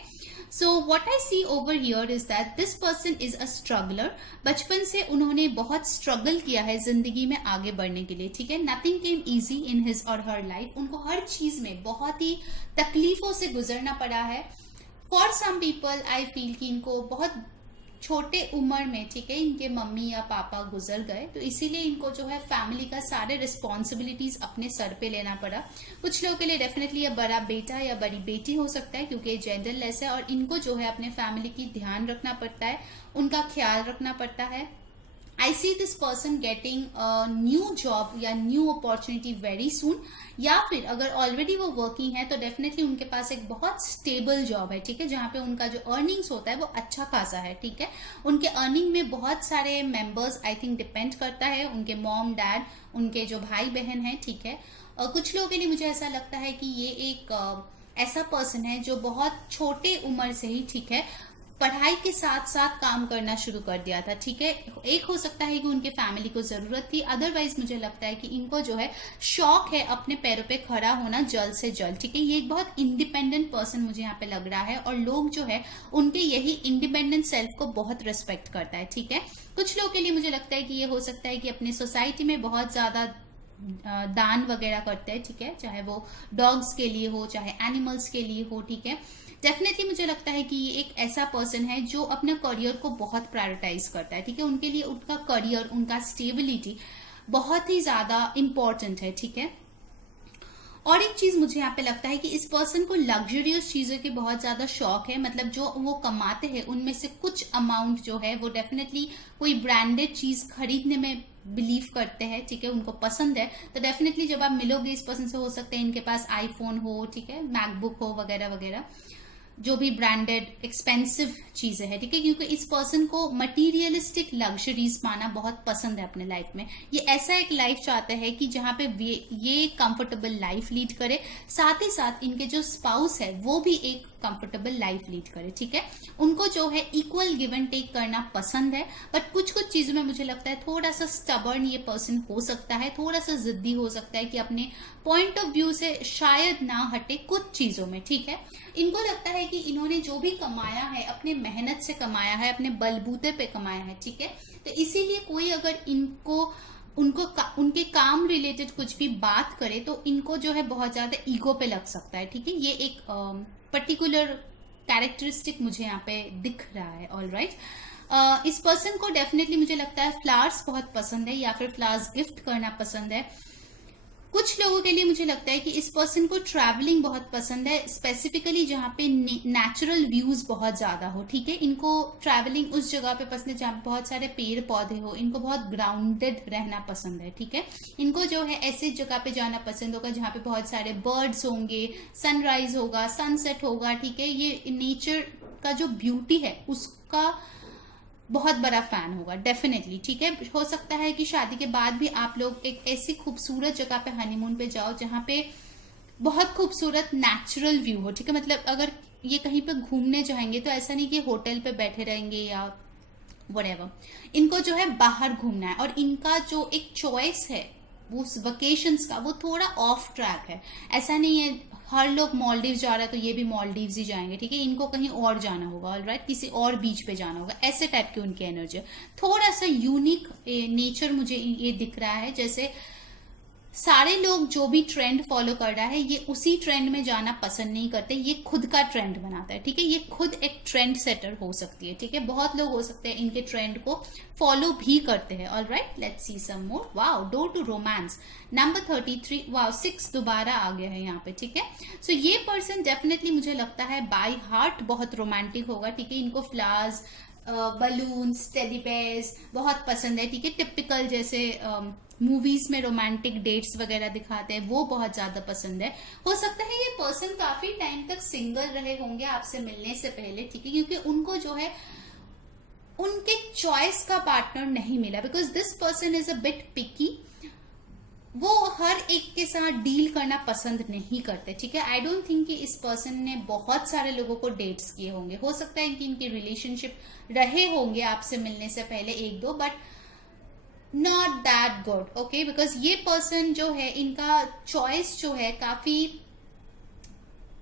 So what I see over here is that this person is a struggler. बचपन से उन्होंने बहुत स्ट्रगल किया है जिंदगी में आगे बढ़ने के लिए, ठीक है। Nothing came easy in his और हर लाइफ। उनको हर चीज में बहुत ही तकलीफों से गुजरना पड़ा है। For some people I feel कि इनको बहुत छोटे उम्र में, ठीक है, इनके मम्मी या पापा गुजर गए, तो इसीलिए इनको जो है फैमिली का सारे रिस्पॉन्सिबिलिटीज अपने सर पे लेना पड़ा। कुछ लोगों के लिए डेफिनेटली ये बड़ा बेटा या बड़ी बेटी हो सकता है क्योंकि जेंडरलेस है और इनको जो है अपने फैमिली की ध्यान रखना पड़ता है, उनका ख्याल रखना पड़ता है। I see this person getting a new job या न्यू अपॉर्चुनिटी वेरी सून, या फिर अगर ऑलरेडी वो वर्किंग है तो डेफिनेटली उनके पास एक बहुत स्टेबल जॉब है, ठीक है, जहां पे उनका जो अर्निंग्स होता है वो अच्छा खासा है, ठीक है। उनके अर्निंग में बहुत सारे मेंबर्स आई थिंक डिपेंड करता है, उनके मॉम डैड, उनके जो भाई बहन है, ठीक है। कुछ लोगों के लिए मुझे ऐसा लगता है कि ये एक ऐसा पर्सन है जो बहुत छोटे उम्र से ही, ठीक है, पढ़ाई के साथ साथ काम करना शुरू कर दिया था, ठीक है। एक हो सकता है कि उनके फैमिली को जरूरत थी, अदरवाइज मुझे लगता है कि इनको जो है शौक है अपने पैरों पे खड़ा होना जल्द से जल्द, ठीक है। ये एक बहुत इंडिपेंडेंट पर्सन मुझे यहाँ पे लग रहा है, और लोग जो है उनके यही इंडिपेंडेंट सेल्फ को बहुत रिस्पेक्ट करता है, ठीक है। कुछ लोगों के लिए मुझे लगता है कि ये हो सकता है कि अपने सोसाइटी में बहुत ज्यादा दान वगैरह करते हैं, ठीक है, चाहे वो डॉग्स के लिए हो चाहे एनिमल्स के लिए हो, ठीक है। डेफिनेटली मुझे लगता है कि ये एक ऐसा पर्सन है जो अपने करियर को बहुत प्रायोरिटाइज करता है, ठीक है। उनके लिए उनका करियर, उनका स्टेबिलिटी बहुत ही ज्यादा इंपॉर्टेंट है, ठीक है। और एक चीज मुझे यहाँ पे लगता है कि इस पर्सन को लग्जरियस चीजों के बहुत ज्यादा शौक है, मतलब जो वो कमाते हैं उनमें से कुछ अमाउंट जो है वो डेफिनेटली कोई ब्रांडेड चीज खरीदने में बिलीव करते हैं, ठीक है, उनको पसंद है। तो डेफिनेटली जब आप मिलोगे इस पर्सन से, हो सकता है इनके पास आईफोन हो, ठीक है, मैकबुक हो वगैरह वगैरह, जो भी ब्रांडेड एक्सपेंसिव चीजें हैं, ठीक है, क्योंकि इस पर्सन को मटीरियलिस्टिक लग्जरीज पाना बहुत पसंद है अपने लाइफ में। ये ऐसा एक लाइफ चाहते हैं कि जहां पे ये कंफर्टेबल लाइफ लीड करे, साथ ही साथ इनके जो स्पाउस है वो भी एक कंफर्टेबल लाइफ लीड करे, ठीक है। उनको जो है इक्वल गिव एंड टेक करना पसंद है, बट कुछ कुछ चीजों में मुझे लगता है थोड़ा सा स्टबर्न ये पर्सन हो सकता है, थोड़ा सा जिद्दी हो सकता है कि अपने पॉइंट ऑफ व्यू से शायद ना हटे कुछ चीजों में, ठीक है। इनको लगता है कि इन्होंने जो भी कमाया है अपने मेहनत से कमाया है, अपने बलबूते पे कमाया है, ठीक है। तो इसीलिए कोई अगर उनके काम रिलेटेड कुछ भी बात करे तो इनको जो है बहुत ज्यादा ईगो पे लग सकता है, ठीक है। ये एक पर्टिकुलर कैरेक्टरिस्टिक मुझे यहाँ पे दिख रहा है, ऑलराइट। इस पर्सन को डेफिनेटली मुझे लगता है फ्लावर्स बहुत पसंद है, या फिर फ्लावर्स गिफ्ट करना पसंद है। कुछ लोगों के लिए मुझे लगता है कि इस पर्सन को ट्रैवलिंग बहुत पसंद है, स्पेसिफिकली जहाँ पे नेचुरल व्यूज बहुत ज्यादा हो, ठीक है। इनको ट्रैवलिंग उस जगह पे पसंद है जहाँ पे बहुत सारे पेड़ पौधे हो, इनको बहुत ग्राउंडेड रहना पसंद है, ठीक है। इनको जो है ऐसे जगह पे जाना पसंद होगा जहाँ पे बहुत सारे बर्ड्स होंगे, सनराइज होगा, सनसेट होगा, ठीक है। ये नेचर का जो ब्यूटी है उसका बहुत बड़ा फैन होगा डेफिनेटली, ठीक है। हो सकता है कि शादी के बाद भी आप लोग एक ऐसी खूबसूरत जगह पे हनीमून पे जाओ जहां पे बहुत खूबसूरत नेचुरल व्यू हो, ठीक है। मतलब अगर ये कहीं पे घूमने जाएंगे तो ऐसा नहीं कि होटल पे बैठे रहेंगे या व्हाटएवर, इनको जो है बाहर घूमना है, और इनका जो एक चॉइस है वो वेकेशंस का वो थोड़ा ऑफ ट्रैक है। ऐसा नहीं है हर लोग मालदीव जा रहा है तो ये भी मालदीव्स ही जाएंगे, ठीक है। इनको कहीं और जाना होगा, ऑलराइट, किसी और बीच पे जाना होगा, ऐसे टाइप की उनकी एनर्जी। थोड़ा सा यूनिक नेचर मुझे ये दिख रहा है, जैसे सारे लोग जो भी ट्रेंड फॉलो कर रहा है ये उसी ट्रेंड में जाना पसंद नहीं करते, ये खुद का ट्रेंड बनाता है, ठीक है। ये खुद एक ट्रेंड सेटर हो सकती है, ठीक है। बहुत लोग हो सकते हैं इनके ट्रेंड को फॉलो भी करते हैं, alright. Let's see some more. Wow, door to romance number 33, wow 6 दोबारा आ गया है यहाँ पे, ठीक है। सो ये पर्सन डेफिनेटली मुझे लगता है बाय हार्ट बहुत रोमांटिक होगा, ठीक है। इनको फ्लावर्स, बलून्स, टेडी बेयर्स बहुत पसंद है, ठीक है। टिपिकल जैसे मूवीज में रोमांटिक डेट्स वगैरह दिखाते हैं वो बहुत ज्यादा पसंद है। हो सकता है ये पर्सन काफी टाइम तक सिंगल रहे होंगे आपसे मिलने से पहले, ठीक है, क्योंकि उनको जो है उनके चॉइस का पार्टनर नहीं मिला, because this person is a bit picky. वो हर एक के साथ डील करना पसंद नहीं करते, ठीक है। आई डोंट थिंक कि इस पर्सन ने बहुत सारे लोगों को डेट्स किए होंगे। हो सकता है कि इनकी रिलेशनशिप रहे होंगे आपसे मिलने से पहले एक दो, but not that good, okay. Because ये पर्सन जो है इनका चॉइस जो है काफी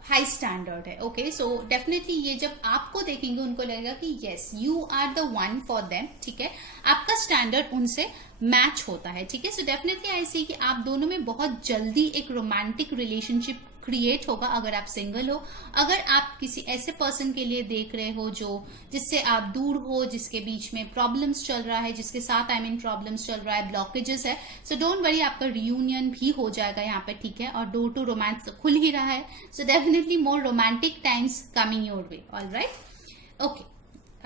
हाई स्टैंडर्ड है, ओके। सो डेफिनेटली ये जब आपको देखेंगे उनको लगेगा कि yes you are the one for them, ठीक है। आपका स्टैंडर्ड उनसे मैच होता है, ठीक है। सो डेफिनेटली आई सी कि आप दोनों में बहुत जल्दी एक रोमांटिक रिलेशनशिप क्रिएट होगा अगर आप सिंगल हो। अगर आप किसी ऐसे पर्सन के लिए देख रहे हो जो जिससे आप दूर हो, जिसके बीच में प्रॉब्लम्स चल रहा है, जिसके साथ आई मीन प्रॉब्लम्स चल रहा है, ब्लॉकेजेस है, सो डोंट वरी, आपका रियूनियन भी हो जाएगा यहाँ पे, ठीक है। और डोर टू रोमांस खुल ही रहा है, so definitely more romantic times coming your way, alright, okay.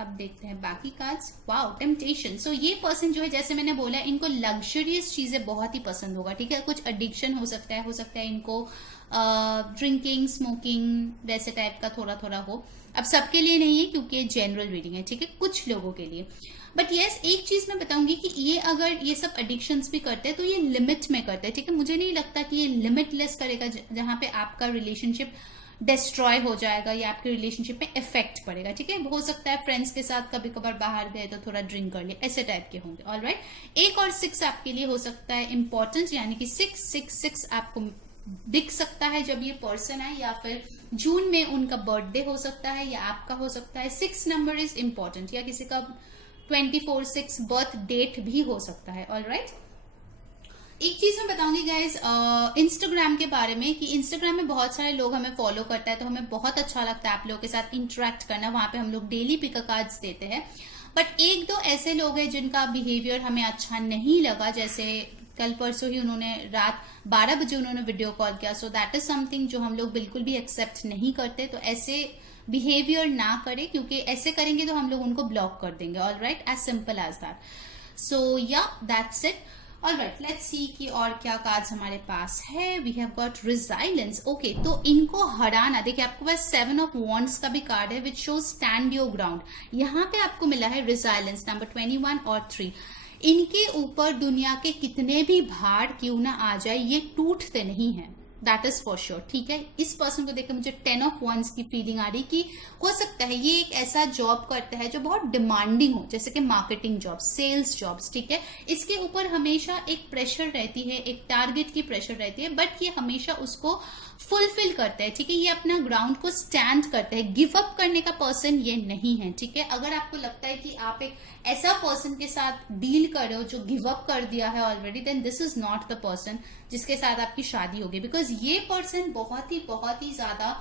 अब देखते हैं बाकी कार्ड्स। Wow, temptation. सो ये पर्सन जो है जैसे मैंने बोला इनको लग्जरियस चीजें बहुत ही पसंद होगा, ठीक है। कुछ एडिक्शन हो सकता है इनको ड्रिंकिंग, स्मोकिंग वैसे टाइप का थोड़ा थोड़ा हो। अब सबके लिए नहीं है क्योंकि ये जनरल रीडिंग है, ठीक है, कुछ लोगों के लिए। बट यस, एक चीज मैं बताऊंगी कि ये अगर ये सब एडिक्शंस भी करते हैं तो ये लिमिट में करते हैं, ठीक है। मुझे नहीं लगता कि ये लिमिटलेस करेगा जहां पे आपका रिलेशनशिप डिस्ट्रॉय हो जाएगा या आपके रिलेशनशिप में इफेक्ट पड़ेगा, ठीक है। हो सकता है फ्रेंड्स के साथ कभी कभार बाहर गए तो थोड़ा ड्रिंक कर लिए, ऐसे टाइप के होंगे। ऑलराइट, 1 और 6 आपके लिए हो सकता है इंपॉर्टेंट, यानी कि 666 आपको दिख सकता है जब ये पर्सन है, या फिर जून में उनका बर्थडे हो सकता है या आपका हो सकता है। 6 नंबर इज इंपॉर्टेंट, या किसी का 24/6 बर्थ डेट भी हो सकता है। ऑलराइट, एक चीज मैं बताऊंगी गाइज इंस्टाग्राम के बारे में, कि इंस्टाग्राम में बहुत सारे लोग हमें फॉलो करता है, तो हमें बहुत अच्छा लगता है आप लोगों के साथ इंटरेक्ट करना। वहां पे हम लोग डेली पिक कार्ड्स देते हैं, बट 1-2 ऐसे लोग हैं जिनका बिहेवियर हमें अच्छा नहीं लगा। जैसे कल परसों ही उन्होंने रात 12 बजे उन्होंने वीडियो कॉल किया, सो दैट इज समथिंग जो हम लोग बिल्कुल भी एक्सेप्ट नहीं करते। तो ऐसे बिहेवियर ना करें, क्योंकि ऐसे करेंगे तो हम लोग उनको ब्लॉक कर देंगे। Alright, as simple as that. So yeah that's it. Alright, let's see कि और क्या कार्ड्स हमारे पास है। We have got resilience. Okay, तो इनको हराना, देखिए आपके पास 7 ऑफ वॉन्ड्स का भी कार्ड है which shows stand your ground. यहाँ पे आपको मिला है रिजाइलेंस नंबर 21 और 3। इनके ऊपर दुनिया के कितने भी भार क्यों ना आ जाए, ये टूटते नहीं है, दैट इज फॉर श्योर, ठीक है। इस पर्सन को देखकर मुझे 10 ऑफ वंस की फीलिंग आ रही कि हो सकता है ये एक ऐसा जॉब करता है जो बहुत डिमांडिंग हो, जैसे कि मार्केटिंग जॉब, सेल्स जॉब्स, ठीक है। इसके ऊपर हमेशा एक प्रेशर रहती है, एक टारगेट की प्रेशर रहती है, बट ये हमेशा उसको फुलफिल करता है, ठीक है। ये अपना ग्राउंड को स्टैंड करता है, गिव अप करने का पर्सन ये नहीं है, ठीक है। अगर आपको लगता है कि आप एक ऐसा पर्सन के साथ डील कर रहे हो जो गिव अप कर दिया है already, then this is not the person जिसके साथ आपकी शादी होगी, बिकॉज ये पर्सन बहुत ही ज्यादा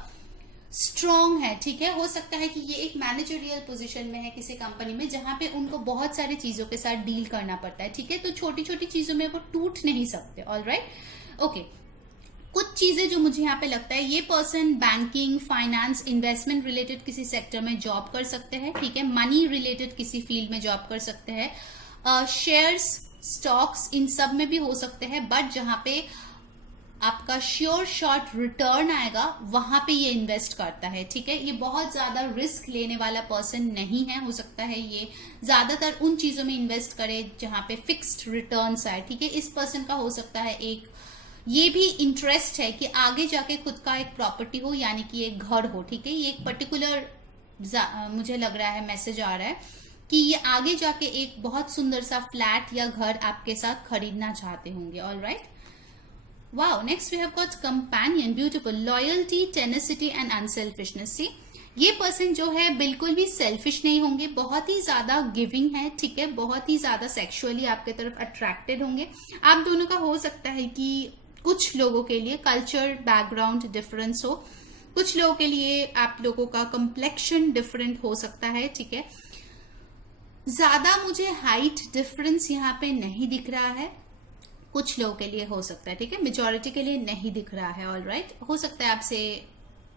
स्ट्रांग है, ठीक है। हो सकता है कि ये एक मैनेजरियल पोजीशन में है किसी कंपनी में, जहां पे उनको बहुत सारी चीजों के साथ डील करना पड़ता है, ठीक है। तो छोटी छोटी चीजों में वो टूट नहीं सकते। Alright, okay. कुछ चीजें जो मुझे यहाँ पे लगता है, ये person banking, finance, investment related किसी सेक्टर में जॉब कर सकते हैं, ठीक है। मनी रिलेटेड किसी फील्ड में जॉब कर सकते हैं, शेयर्स, स्टॉक्स, इन सब में भी हो सकते हैं, बट जहां पे आपका श्योर शॉर्ट रिटर्न आएगा वहां पे ये इन्वेस्ट करता है, ठीक है। ये बहुत ज्यादा रिस्क लेने वाला पर्सन नहीं है। हो सकता है ये ज्यादातर उन चीजों में इन्वेस्ट करे जहां पे फिक्स्ड रिटर्न्स आए, ठीक है। इस पर्सन का हो सकता है एक ये भी इंटरेस्ट है कि आगे जाके खुद का एक प्रॉपर्टी हो, यानी कि एक घर हो, ठीक है। ये एक पर्टिकुलर मुझे लग रहा है, मैसेज आ रहा है कि ये आगे जाके एक बहुत सुंदर सा फ्लैट या घर आपके साथ खरीदना चाहते होंगे। Alright, wow. Next we have got companion, beautiful, loyalty, tenacity and unselfishness. See, ये पर्सन जो है बिल्कुल भी सेल्फिश नहीं होंगे, बहुत ही ज्यादा गिविंग है, ठीक है। बहुत ही ज्यादा सेक्सुअली आपके तरफ अट्रैक्टेड होंगे। आप दोनों का हो सकता है कि कुछ लोगों के लिए कल्चर बैकग्राउंड डिफरेंस हो, कुछ लोगों के लिए आप लोगों का कंप्लेक्शन डिफरेंट हो सकता है, ठीक है। ज्यादा मुझे हाइट डिफरेंस यहाँ पे नहीं दिख रहा है, कुछ लोगों के लिए हो सकता है, ठीक है। मेजॉरिटी के लिए नहीं दिख रहा है। ऑलराइट, हो सकता है आपसे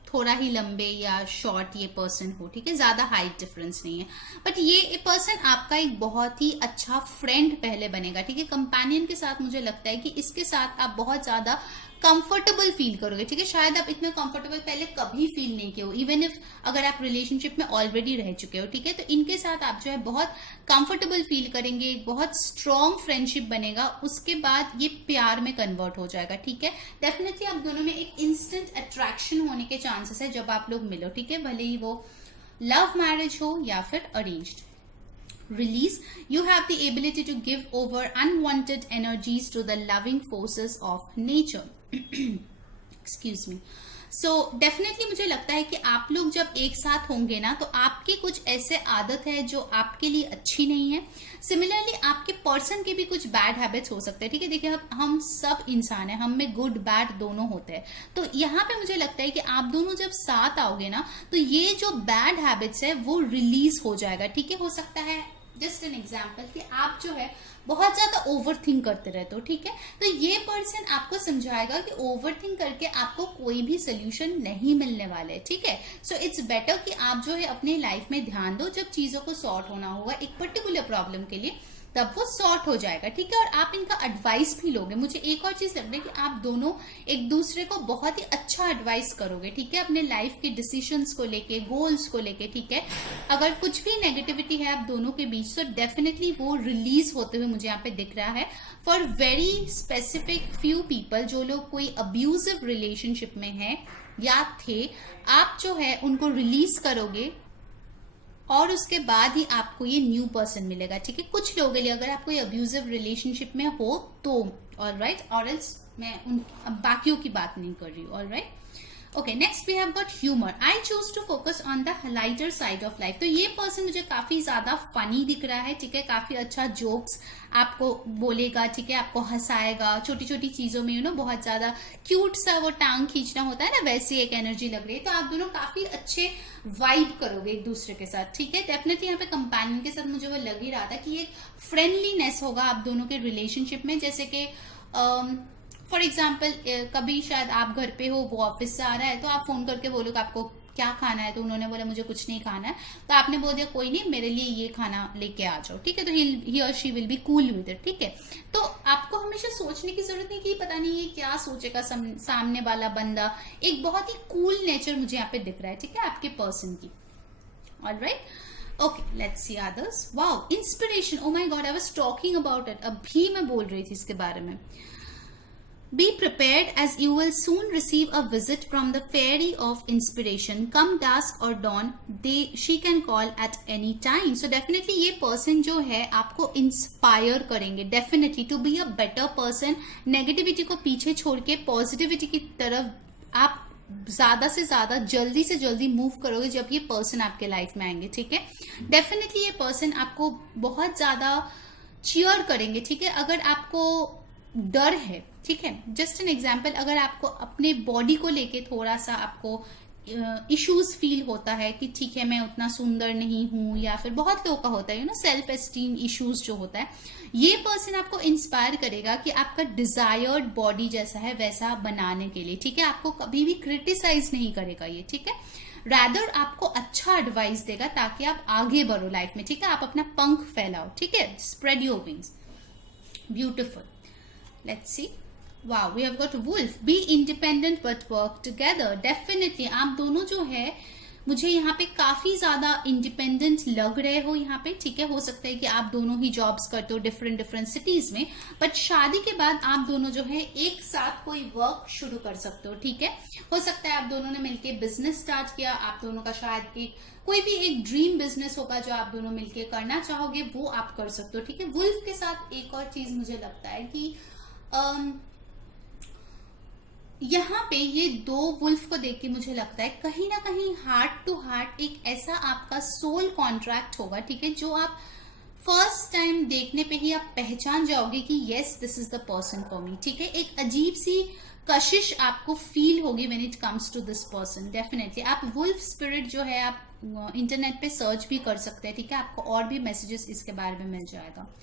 थोड़ा ही लंबे या शॉर्ट ये पर्सन हो, ठीक है। ज्यादा हाइट डिफरेंस नहीं है, बट ये पर्सन आपका एक बहुत ही अच्छा फ्रेंड पहले बनेगा, ठीक है। कंपेनियन के साथ मुझे लगता है कि इसके साथ आप बहुत ज्यादा कंफर्टेबल फील करोगे, ठीक है। शायद आप इतना कंफर्टेबल पहले कभी फील नहीं किए हो, इवन इफ अगर आप रिलेशनशिप में ऑलरेडी रह चुके हो, ठीक है। तो इनके साथ आप जो है बहुत कंफर्टेबल फील करेंगे, बहुत स्ट्रॉन्ग फ्रेंडशिप बनेगा, उसके बाद ये प्यार में कन्वर्ट हो जाएगा, ठीक है। डेफिनेटली आप दोनों में एक इंस्टेंट अट्रैक्शन होने के चांसेस है जब आप लोग मिलो, ठीक है। भले ही वो लव मैरिज हो या फिर arranged. Release, you have the ability to give over unwanted energies to the loving forces of nature. Excuse me. So definitely मुझे लगता है कि आप लोग जब एक साथ होंगे ना, तो आपकी कुछ ऐसे आदत है जो आपके लिए अच्छी नहीं है। सिमिलरली आपके पर्सन के भी कुछ बैड हैबिट्स हो सकते हैं, ठीक है। देखिए हम सब इंसान हैं, हम में गुड बैड दोनों होते हैं। तो यहाँ पे मुझे लगता है कि आप दोनों जब साथ आओगे ना, तो ये जो बैड हैबिट्स है वो रिलीज हो जाएगा, ठीक है। हो सकता है जस्ट एन एग्जाम्पल कि आप जो है बहुत ज्यादा ओवर थिंक करते रहते हो, ठीक है। तो ये पर्सन आपको समझाएगा कि ओवर थिंक करके आपको कोई भी सोल्यूशन नहीं मिलने वाला है, ठीक है। सो इट्स बेटर कि आप जो है अपने लाइफ में ध्यान दो, जब चीजों को सॉर्ट होना होगा एक पर्टिकुलर प्रॉब्लम के लिए, तब वो सॉर्ट हो जाएगा, ठीक है। और आप इनका एडवाइस भी लोगे। मुझे एक और चीज लग रही है कि आप दोनों एक दूसरे को बहुत ही अच्छा एडवाइस करोगे, ठीक है, अपने लाइफ के डिसीजंस को लेके, गोल्स को लेके, ठीक है। अगर कुछ भी नेगेटिविटी है आप दोनों के बीच, तो डेफिनेटली वो रिलीज होते हुए मुझे यहाँ पे दिख रहा है। For very specific few people, जो लोग कोई अब्यूजिव रिलेशनशिप में है, या थे, आप जो है उनको रिलीज करोगे और उसके बाद ही आपको ये न्यू पर्सन मिलेगा, ठीक है। कुछ लोगों के लिए अगर आप कोई अब्यूजिव रिलेशनशिप में हो तो ऑलराइट, और एल्स मैं उन बाकियों की बात नहीं कर रही हूँ, alright. Okay, next we have got humour. I choose to focus on the lighter side of life. तो ये पर्सन मुझे काफी ज्यादा फनी दिख रहा है, ठीक है। काफी अच्छा जोक्स आपको बोलेगा, ठीक है, आपको हंसाएगा छोटी छोटी चीजों में, बहुत ज्यादा क्यूट सा वो टांग खींचना होता है ना, वैसी एक एनर्जी लग रही है। तो आप दोनों काफी अच्छे वाइब करोगे एक दूसरे के साथ, ठीक है। डेफिनेटली यहाँ पे कंपेनियन के साथ मुझे वो लग ही रहा था कि एक फ्रेंडलीनेस होगा आप दोनों के रिलेशनशिप में। जैसे कि फॉर एग्जाम्पल कभी शायद आप घर पे हो, वो ऑफिस से आ रहा है, तो आप फोन करके बोलोगे आपको क्या खाना है, तो उन्होंने बोला मुझे कुछ नहीं खाना है, तो आपने बोल दिया कोई नहीं, मेरे लिए ये खाना लेके आ जाओ, ठीक है। तो ही और she will be cool with it, ठीक है। तो आपको हमेशा सोचने की जरूरत नहीं कि पता नहीं ये क्या सोचेगा सामने वाला बंदा। एक बहुत ही कूल नेचर मुझे यहाँ पे दिख रहा है, ठीक है, आपके पर्सन की। Alright, okay, let's see others. Wow, inspiration, oh my God, I was talking about it, अभी मैं बोल रही थी इसके बारे में। Be prepared as you will soon receive a visit from the fairy of inspiration. Come dusk or dawn, she can call at any time. So definitely ये person जो है आपको inspire करेंगे, definitely to be a better person. Negativity को पीछे छोड़ के positivity की तरफ आप ज्यादा से ज्यादा जल्दी से जल्दी मूव करोगे जब ये पर्सन आपके लाइफ में आएंगे, ठीक है। डेफिनेटली ये पर्सन आपको बहुत ज्यादा चीयर करेंगे, ठीक है। अगर आपको डर है, ठीक है, जस्ट एन एग्जाम्पल, अगर आपको अपने बॉडी को लेके थोड़ा सा आपको इश्यूज फील होता है कि ठीक है मैं उतना सुंदर नहीं हूं, या फिर बहुत लोगों का होता है सेल्फ एस्टीम इश्यूज जो होता है, ये पर्सन आपको इंस्पायर करेगा कि आपका डिजायर्ड बॉडी जैसा है वैसा बनाने के लिए, ठीक है। आपको कभी भी क्रिटिसाइज नहीं करेगा ये, ठीक है। रादर आपको अच्छा एडवाइस देगा ताकि आप आगे बढ़ो लाइफ में, ठीक है। आप अपना पंख फैलाओ, ठीक है, spread your wings. Beautiful, let's see. Wow, we have got wolf. Be independent but work together. Definitely आप दोनों जो है मुझे यहाँ पे काफी ज्यादा इंडिपेंडेंट लग रहे हो यहाँ पे, ठीक है। हो सकता है कि आप दोनों ही जॉब्स करते हो डिफरेंट डिफरेंट सिटीज में, बट शादी के बाद आप दोनों जो है एक साथ कोई वर्क शुरू कर सकते हो, ठीक है। हो सकता है आप दोनों ने मिलके बिजनेस स्टार्ट किया, आप दोनों का शायद एक कोई भी एक ड्रीम बिजनेस होगा जो आप दोनों मिलके करना चाहोगे, वो आप कर सकते हो, ठीक है। वुल्फ के साथ एक और चीज मुझे लगता है कि यहाँ पे ये दो वुल्फ को देख के मुझे लगता है कहीं ना कहीं हार्ट टू हार्ट एक ऐसा आपका सोल कॉन्ट्रैक्ट होगा, ठीक है, जो आप फर्स्ट टाइम देखने पे ही आप पहचान जाओगे कि yes this is the person for me, ठीक है। एक अजीब सी कशिश आपको फील होगी when it comes to this person. Definitely आप वुल्फ स्पिरिट जो है आप इंटरनेट पे सर्च भी कर सकते हैं, ठीक है, आपको और भी मैसेजेस इसके बारे में मिल जाएगा।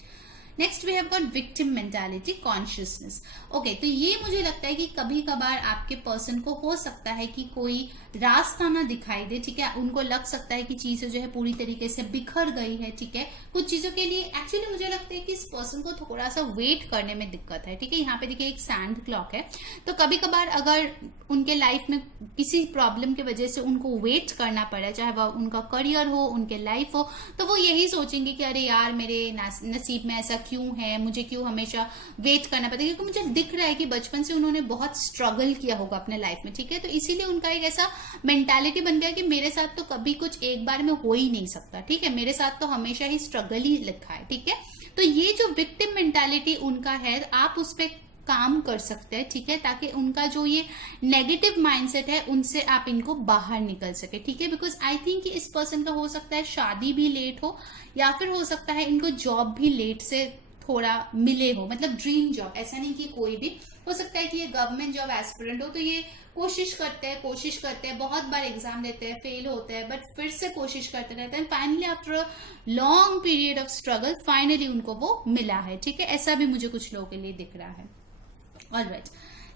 Next we have got victim mentality, consciousness. Okay, तो ये मुझे लगता है कि कभी कभार आपके पर्सन को हो सकता है कि कोई रास्ता ना दिखाई दे, ठीक है। उनको लग सकता है कि चीजें जो है पूरी तरीके से बिखर गई है, ठीक है। कुछ चीजों के लिए एक्चुअली मुझे लगता है कि इस पर्सन को थोड़ा सा वेट करने में दिक्कत है, ठीक है। यहाँ पे देखिए एक सैंड क्लॉक है, तो कभी कभार अगर उनके लाइफ में किसी प्रॉब्लम की वजह से उनको वेट करना पड़े, चाहे वह उनका करियर हो, उनके लाइफ हो, तो वो यही सोचेंगे कि अरे यार मेरे नसीब में ऐसा क्यों है, मुझे क्यों हमेशा वेट करना पड़ता है, क्योंकि मुझे दिख रहा है कि बचपन से उन्होंने बहुत स्ट्रगल किया होगा अपने लाइफ में, ठीक है। तो इसीलिए उनका एक ऐसा मेंटालिटी बन गया कि मेरे साथ तो कभी कुछ एक बार में हो ही नहीं सकता, ठीक है, मेरे साथ तो हमेशा ही स्ट्रगल ही लिखा है, ठीक है। तो ये जो विक्टिम मेंटालिटी उनका है, आप उस पर काम कर सकते हैं, ठीक है, ताकि उनका जो ये नेगेटिव माइंडसेट है उनसे आप इनको बाहर निकल सके, ठीक है। बिकॉज आई थिंक कि इस पर्सन का हो सकता है शादी भी लेट हो, या फिर हो सकता है इनको जॉब भी लेट से थोड़ा मिले हो, मतलब ड्रीम जॉब, ऐसा नहीं कि कोई भी हो सकता है कि ये गवर्नमेंट जॉब एस्पिरेंट हो, तो ये कोशिश करते हैं, बहुत बार एग्जाम देते हैं, फेल होते हैं, बट फिर से कोशिश करते रहते हैं, finally after a long period of struggle finally उनको वो मिला है, ठीक है। ऐसा भी मुझे कुछ लोगों के लिए दिख रहा है। ऑलराइट,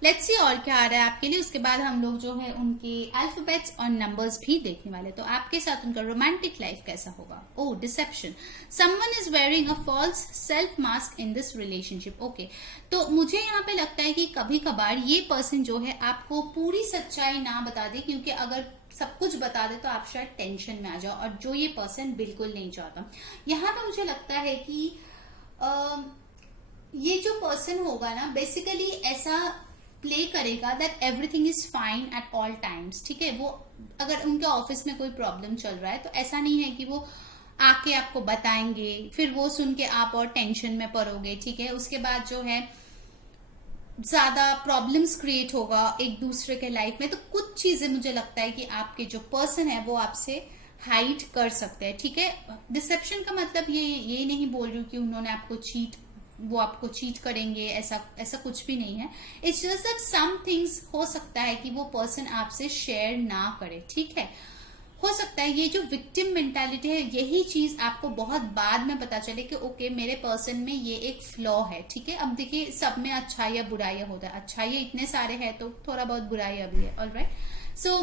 लेट्स सी और क्या आ रहा है आपके लिए। उसके बाद हम लोग जो है उनके अल्फाबेट्स और नंबर्स भी देखने वाले। तो आपके साथ उनका रोमांटिक लाइफ कैसा होगा। Oh, deception, someone is wearing a false self mask in this relationship. Okay, तो मुझे यहाँ पे लगता है कि कभी कभार ये पर्सन जो है आपको पूरी सच्चाई ना बता दे, क्योंकि अगर सब कुछ बता दे तो आप शायद टेंशन में आ जाओ, और जो ये पर्सन बिल्कुल नहीं चाहता। यहाँ पे मुझे लगता है कि ये जो पर्सन होगा ना, बेसिकली ऐसा प्ले करेगा that everything is fine at all times, ठीक है। वो अगर उनके ऑफिस में कोई प्रॉब्लम चल रहा है तो ऐसा नहीं है कि वो आके आपको बताएंगे, फिर वो सुन के आप और टेंशन में पड़ोगे, ठीक है। उसके बाद जो है ज्यादा प्रॉब्लम्स क्रिएट होगा एक दूसरे के लाइफ में। तो कुछ चीजें मुझे लगता है कि आपके जो पर्सन है वो आपसे हाइड कर सकते हैं, ठीक है। डिसेप्शन का मतलब ये नहीं बोल रही हूँ कि उन्होंने वो आपको चीट करेंगे, ऐसा कुछ भी नहीं है। It's just that some things हो सकता है कि वो पर्सन आपसे शेयर ना करे, ठीक है। हो सकता है ये जो विक्टिम मेंटालिटी है यही चीज आपको बहुत बाद में पता चले कि ओके मेरे पर्सन में ये एक फ्लॉ है, ठीक है। अब देखिए सब में अच्छाई या बुराइयां होता है, अच्छाई इतने सारे हैं तो थोड़ा बहुत बुराइयां भी है, alright. So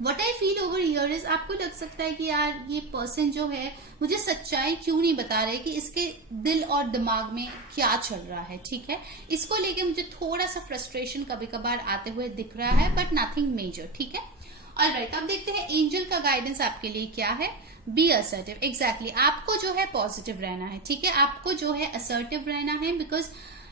what I feel over here is, आपको लग सकता है कि यार ये पर्सन जो है मुझे सच्चाई क्यों नहीं बता रहे कि इसके दिल और दिमाग में क्या चल रहा है, ठीक है। इसको लेके मुझे थोड़ा सा फ्रस्ट्रेशन कभी कभार आते हुए दिख रहा है, बट नथिंग मेजर, ठीक है। ऑलराइट, अब देखते हैं एंजल का गाइडेंस आपके लिए क्या है। बी असर्टिव, एग्जैक्टली आपको जो है पॉजिटिव रहना है, ठीक है। आपको जो है असर्टिव रहना है, बिकॉज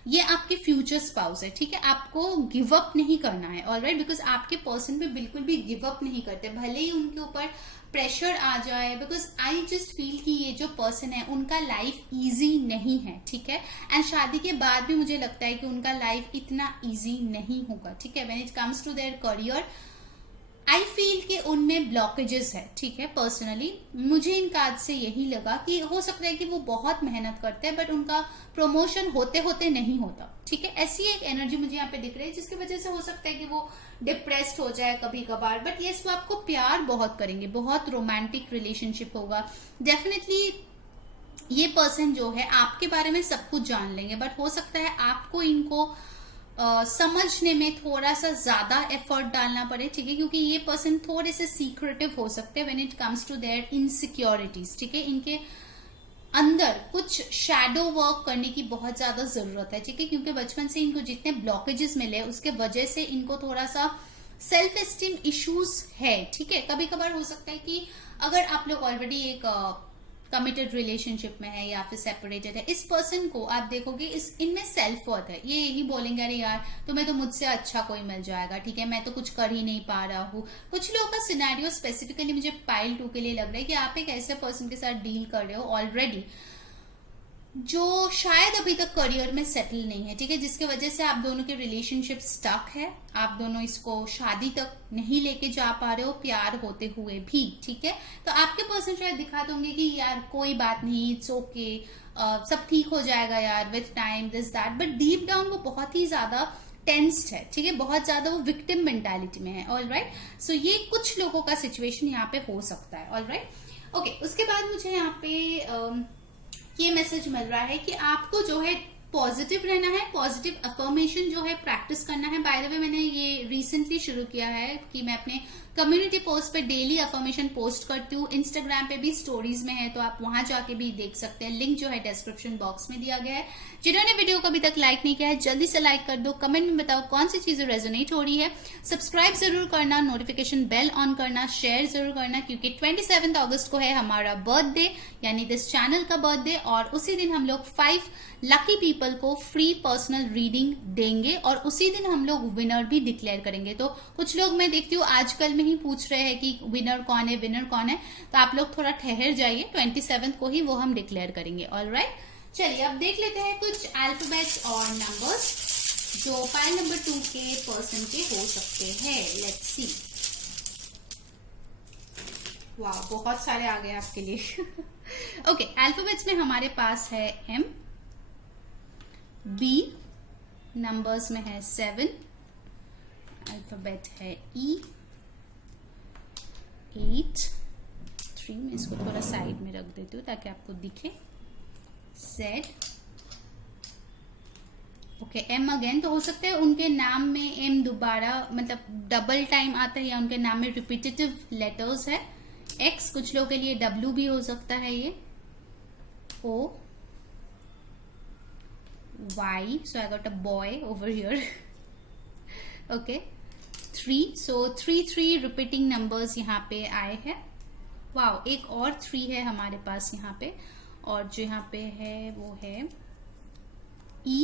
ये आपके फ्यूचर स्पाउस है, ठीक है। आपको गिव अप नहीं करना है, ऑलराइट, बिकॉज आपके पर्सन पे बिल्कुल भी गिव अप नहीं करते, भले ही उनके ऊपर प्रेशर आ जाए। बिकॉज आई जस्ट फील कि ये जो पर्सन है उनका लाइफ इजी नहीं है, ठीक है। एंड शादी के बाद भी मुझे लगता है कि उनका लाइफ इतना इजी नहीं होगा, ठीक है। When it comes to their career I feel कि उनमें ब्लॉकेजेस है, ठीक है। पर्सनली मुझे इन कार्ड से यही लगा कि हो सकता है कि वो बहुत मेहनत करते हैं बट उनका प्रमोशन होते होते नहीं होता, ठीक है। ऐसी एक एनर्जी मुझे यहाँ पे दिख रही है जिसकी वजह से हो सकता है कि वो डिप्रेस्ड हो जाए कभी कभार, बट ये वो आपको प्यार बहुत करेंगे, बहुत रोमांटिक रिलेशनशिप होगा डेफिनेटली। ये पर्सन जो है आपके बारे में सब कुछ जान लेंगे, बट हो सकता है आपको इनको समझने में थोड़ा सा ज्यादा एफर्ट डालना पड़े, ठीक है, क्योंकि ये पर्सन थोड़े से सीक्रेटिव हो सकते हैं when it comes to their insecurities, ठीक है। इनके अंदर कुछ शैडो वर्क करने की बहुत ज्यादा जरूरत है, ठीक है, क्योंकि बचपन से इनको जितने ब्लॉकेजेस मिले उसके वजह से इनको थोड़ा सा सेल्फ एस्टीम इश्यूज है, ठीक है। कभी कभार हो सकता है कि अगर आप लोग ऑलरेडी एक कमिटेड रिलेशनशिप में है या फिर सेपरेटेड है, इस पर्सन को आप देखोगे इनमें सेल्फ वर्थ है। ये यही बोलेंगे अरे यार तुम्हें तो मुझसे अच्छा कोई मिल जाएगा, ठीक है, मैं तो कुछ कर ही नहीं पा रहा हूँ। कुछ लोगों का सिनेरियो स्पेसिफिकली मुझे पाइल 2 के लिए लग रहा है कि आप एक ऐसे पर्सन के साथ डील कर रहे हो ऑलरेडी जो शायद अभी तक करियर में सेटल नहीं है, ठीक है, जिसके वजह से आप दोनों के रिलेशनशिप स्टक है। आप दोनों इसको शादी तक नहीं लेके जा पा रहे हो प्यार होते हुए भी, ठीक है। तो आपके पर्सन शायद दिखा दोगे कि यार कोई बात नहीं, इट्स ओके, सब ठीक हो जाएगा यार with time, this that, but deep down वो बहुत ही ज्यादा टेंस्ड है, ठीक है, बहुत ज्यादा वो विक्टिम मेंटालिटी में है, ऑलराइट। सो ये कुछ लोगों का सिचुएशन यहाँ पे हो सकता है, ऑलराइट। ओके, उसके बाद मुझे यहाँ पे ये मैसेज मिल रहा है कि आपको जो है पॉजिटिव रहना है, पॉजिटिव अफर्मेशन जो है प्रैक्टिस करना है। बाय द वे मैंने ये रिसेंटली शुरू किया है कि मैं अपने कम्युनिटी पोस्ट पे डेली अफर्मेशन पोस्ट करती हूँ, इंस्टाग्राम पे भी स्टोरीज में है, तो आप वहां जाके भी देख सकते हैं। लिंक जो है डिस्क्रिप्शन बॉक्स में दिया गया है। जिन्होंने वीडियो को अभी तक लाइक नहीं किया है जल्दी से लाइक कर दो, कमेंट में बताओ कौन सी चीजें रेजोनेट हो रही है, सब्सक्राइब जरूर करना, नोटिफिकेशन बेल ऑन करना, शेयर जरूर करना, क्योंकि 27 अगस्त को है हमारा बर्थडे, यानी दिस चैनल का बर्थडे, और उसी दिन हम लोग 5 लकी पीपल को फ्री पर्सनल रीडिंग देंगे और उसी दिन हम लोग विनर भी डिक्लेयर करेंगे। तो कुछ लोग मैं देखती हूँ आजकल में ही पूछ रहे हैं कि विनर कौन है, विनर कौन है, तो आप लोग थोड़ा ठहर जाइए, 27 को ही वो हम डिक्लेयर करेंगे, ऑलराइट। चलिए अब देख लेते हैं कुछ अल्फाबेट्स और नंबर्स जो पाइल नंबर 2 के पर्सन के हो सकते हैं। Let's see. वाह, बहुत सारे आ गए आपके लिए। ओके, अल्फाबेट्स में हमारे पास है M, B, नंबर्स में है 7, अल्फाबेट है E, 8, 3, मैं इसको थोड़ा साइड में रख देती हूँ ताकि आपको दिखे, Z, ओके, M अगेन, तो हो सकता है उनके नाम में M दोबारा मतलब डबल टाइम आता है या उनके नाम में रिपीटेटिव लेटर्स है। X, कुछ लोगों के लिए W भी हो सकता है ये, O, Y, so I got a boy over here. Okay, 3, so 3 repeating numbers यहाँ पे आए हैं। वाव, एक और 3 है हमारे पास यहाँ पे, और जो यहाँ पे है वो है E,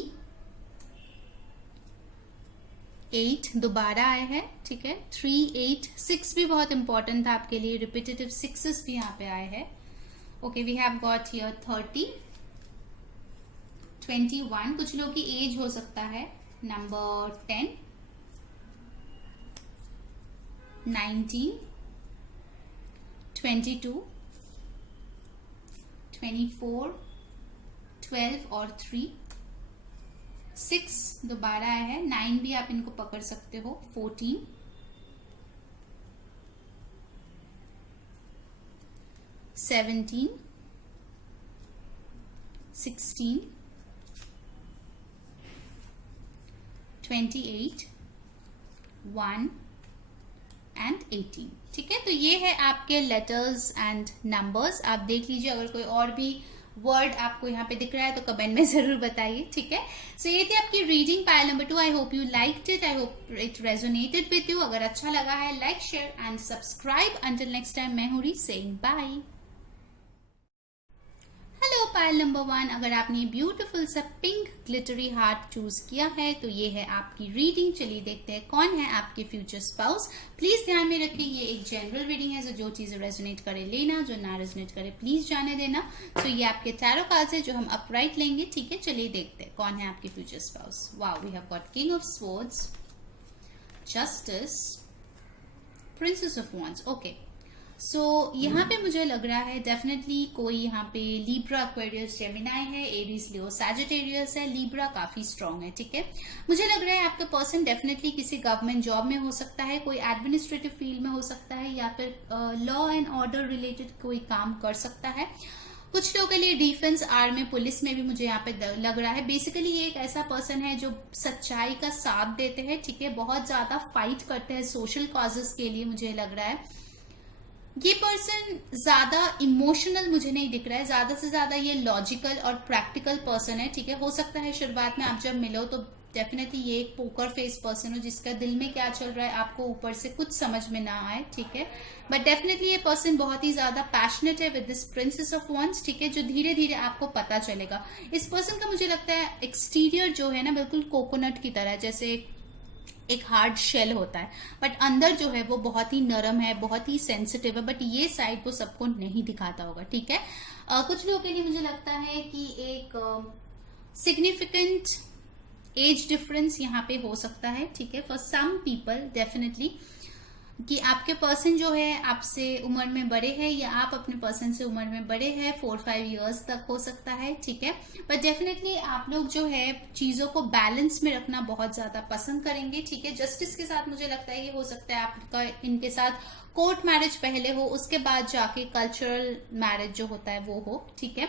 8 दोबारा आया है, ठीक है। 3, 8, 6 भी बहुत इंपॉर्टेंट था आपके लिए, रिपीटेटिव सिक्सेस भी यहाँ पे आए हैं। Okay, we have got here 30, 21, कुछ लोगों की एज हो सकता है, नंबर 10, 19, 22, 24, 12 और 3, 6 दोबारा आया है, 9 भी आप इनको पकड़ सकते हो, 14, 17, 16, 28, 1 एंड 18, ठीक है। तो ये है आपके लेटर्स एंड नंबर्स। आप देख लीजिए, अगर कोई और भी वर्ड आपको यहाँ पे दिख रहा है तो कमेंट में जरूर बताइए, ठीक है। सो ये थी आपकी reading pile number 2। I hope you liked it, I hope it resonated with you. अगर अच्छा लगा है, like, share and subscribe. Until next time, मैं हूँ री saying bye. Hello pile number 1, अगर आपने ब्यूटीफुल सा पिंक ग्लिटरी हार्ट चूज किया है तो ये है आपकी रीडिंग। चलिए देखते हैं कौन है आपके फ्यूचर स्पाउस। प्लीज ध्यान में रखिए, ये एक जनरल रीडिंग है, जो चीजें रेजोनेट करे लेना, जो ना रेजोनेट करे प्लीज जाने देना। सो ये आपके टैरो कार्ड्स है जो हम अपराइट लेंगे, ठीक है। चलिए देखते हैं कौन है आपके future spouse. Wow, we have got king of swords, justice, princess of wands. Okay, so यहाँ पे मुझे लग रहा है डेफिनेटली कोई यहाँ पे लिब्रा, एक्वेरियस, जेमिनाई है, एरीज, लियो, सैजिटेरियस है। लिब्रा काफी स्ट्रांग है, ठीक है। मुझे लग रहा है आपका पर्सन डेफिनेटली किसी गवर्नमेंट जॉब में हो सकता है, कोई एडमिनिस्ट्रेटिव फील्ड में हो सकता है, या फिर लॉ एंड ऑर्डर रिलेटेड कोई काम कर सकता है। कुछ लोगों के लिए डिफेंस, आर्मी, पुलिस में भी मुझे यहाँ पे लग रहा है। बेसिकली ये एक ऐसा पर्सन है जो सच्चाई का साथ देते हैं, ठीक है। बहुत ज्यादा फाइट करते हैं सोशल कॉजेस के लिए, मुझे लग रहा है। ये पर्सन ज्यादा इमोशनल मुझे नहीं दिख रहा है, ज्यादा से ज्यादा ये लॉजिकल और प्रैक्टिकल पर्सन है, ठीक है। हो सकता है शुरुआत में आप जब मिलो तो डेफिनेटली ये एक पोकर फेस पर्सन हो, जिसका दिल में क्या चल रहा है आपको ऊपर से कुछ समझ में ना आए, ठीक है। बट डेफिनेटली ये पर्सन बहुत ही ज्यादा पैशनेट है with this princess of wands, ठीक है, जो धीरे धीरे आपको पता चलेगा। इस पर्सन का मुझे लगता है एक्सटीरियर जो है ना, बिल्कुल कोकोनट की तरह, जैसे एक हार्ड शेल होता है, बट अंदर जो है वो बहुत ही नरम है, बहुत ही सेंसिटिव है। बट ये साइड वो सबको नहीं दिखाता होगा, ठीक है। कुछ लोगों के लिए मुझे लगता है कि एक सिग्निफिकेंट एज डिफरेंस यहाँ पे हो सकता है, ठीक है, फॉर सम पीपल डेफिनेटली, कि आपके पर्सन जो है आपसे उम्र में बड़े हैं या आप अपने पर्सन से उम्र में बड़े हैं, 4-5 इयर्स तक हो सकता है, ठीक है। बट डेफिनेटली आप लोग जो है चीजों को बैलेंस में रखना बहुत ज्यादा पसंद करेंगे, ठीक है। जस्टिस के साथ मुझे लगता है ये हो सकता है आपका इनके साथ कोर्ट मैरिज पहले हो, उसके बाद जाके कल्चरल मैरिज जो होता है वो हो, ठीक है।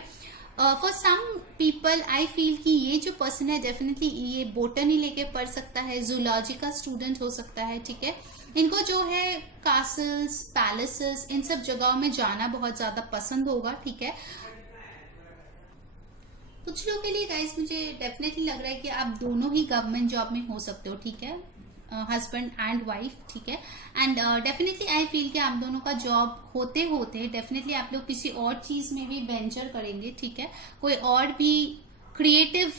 For some people I feel कि ये जो पर्सन है डेफिनेटली ये बोटनी लेके पढ़ सकता है, जूलॉजी का स्टूडेंट हो सकता है, ठीक है। इनको जो है कासल्स, पैलेसेस, इन सब जगहों में जाना बहुत ज्यादा पसंद होगा, ठीक है। कुछ लोगों के लिए गाइस मुझे डेफिनेटली लग रहा है कि आप दोनों ही गवर्नमेंट जॉब में हो सकते हो, ठीक है, हस्बैंड एंड वाइफ, ठीक है। एंड डेफिनेटली आई फील कि आप दोनों का जॉब होते होते डेफिनेटली आप लोग किसी और चीज में भी वेंचर करेंगे, ठीक है। कोई और भी क्रिएटिव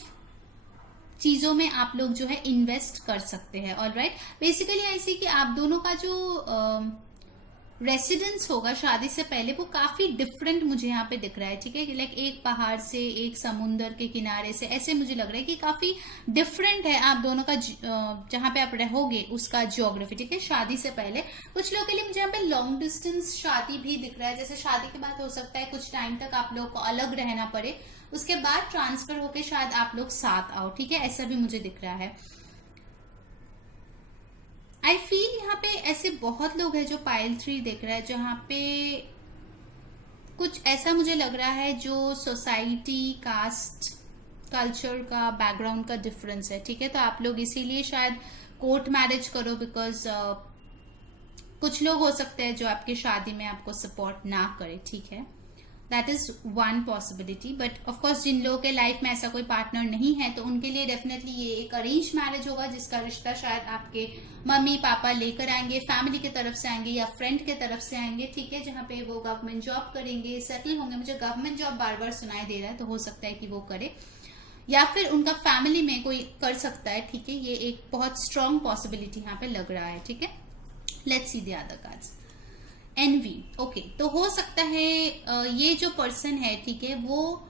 चीजों में आप लोग जो है इन्वेस्ट कर सकते हैं, ऑलराइट। बेसिकली ऐसी कि आप दोनों का जो रेसिडेंस होगा शादी से पहले वो काफी डिफरेंट मुझे यहाँ पे दिख रहा है, ठीक है। लाइक एक पहाड़ से, एक समुंदर के किनारे से, ऐसे मुझे लग रहा है कि काफी डिफरेंट है आप दोनों का जहाँ पे आप रहोगे उसका ज्योग्राफी, ठीक है, शादी से पहले। कुछ लोगों के लिए मुझे यहाँ पे लॉन्ग डिस्टेंस शादी भी दिख रहा है, जैसे शादी के बाद हो सकता है कुछ टाइम तक आप लोग को अलग रहना पड़े, उसके बाद ट्रांसफर होके शायद आप लोग साथ आओ, ठीक है, ऐसा भी मुझे दिख रहा है। आई फील यहाँ पे ऐसे बहुत लोग हैं जो पाइल 3 देख रहा है, जहाँ पे कुछ ऐसा मुझे लग रहा है जो सोसाइटी, कास्ट, कल्चर का, बैकग्राउंड का डिफरेंस है, ठीक है। तो आप लोग इसीलिए शायद कोर्ट मैरिज करो, बिकॉज कुछ लोग हो सकते हैं जो आपकी शादी में आपको सपोर्ट ना करे, ठीक है। That is one possibility. But of course जिन लोगों के लाइफ में ऐसा कोई पार्टनर नहीं है तो उनके लिए डेफिनेटली ये एक अरेंज मैरिज होगा, जिसका रिश्ता शायद आपके मम्मी पापा लेकर आएंगे, फैमिली की तरफ से आएंगे या फ्रेंड की तरफ से आएंगे, ठीक है, जहाँ पे वो गवर्नमेंट जॉब करेंगे, सेटल होंगे। मुझे गवर्नमेंट जॉब बार बार सुनाई दे रहा है, तो हो सकता है कि वो करे। या फिर उनका फैमिली में कोई कर सकता है, ठीक है। ये एक बहुत स्ट्रॉन्ग पॉसिबिलिटी यहाँ पे लग रहा है, ठीक है। Let's see the other cards. Envy, okay, तो हो सकता है ये जो पर्सन है, ठीक है, वो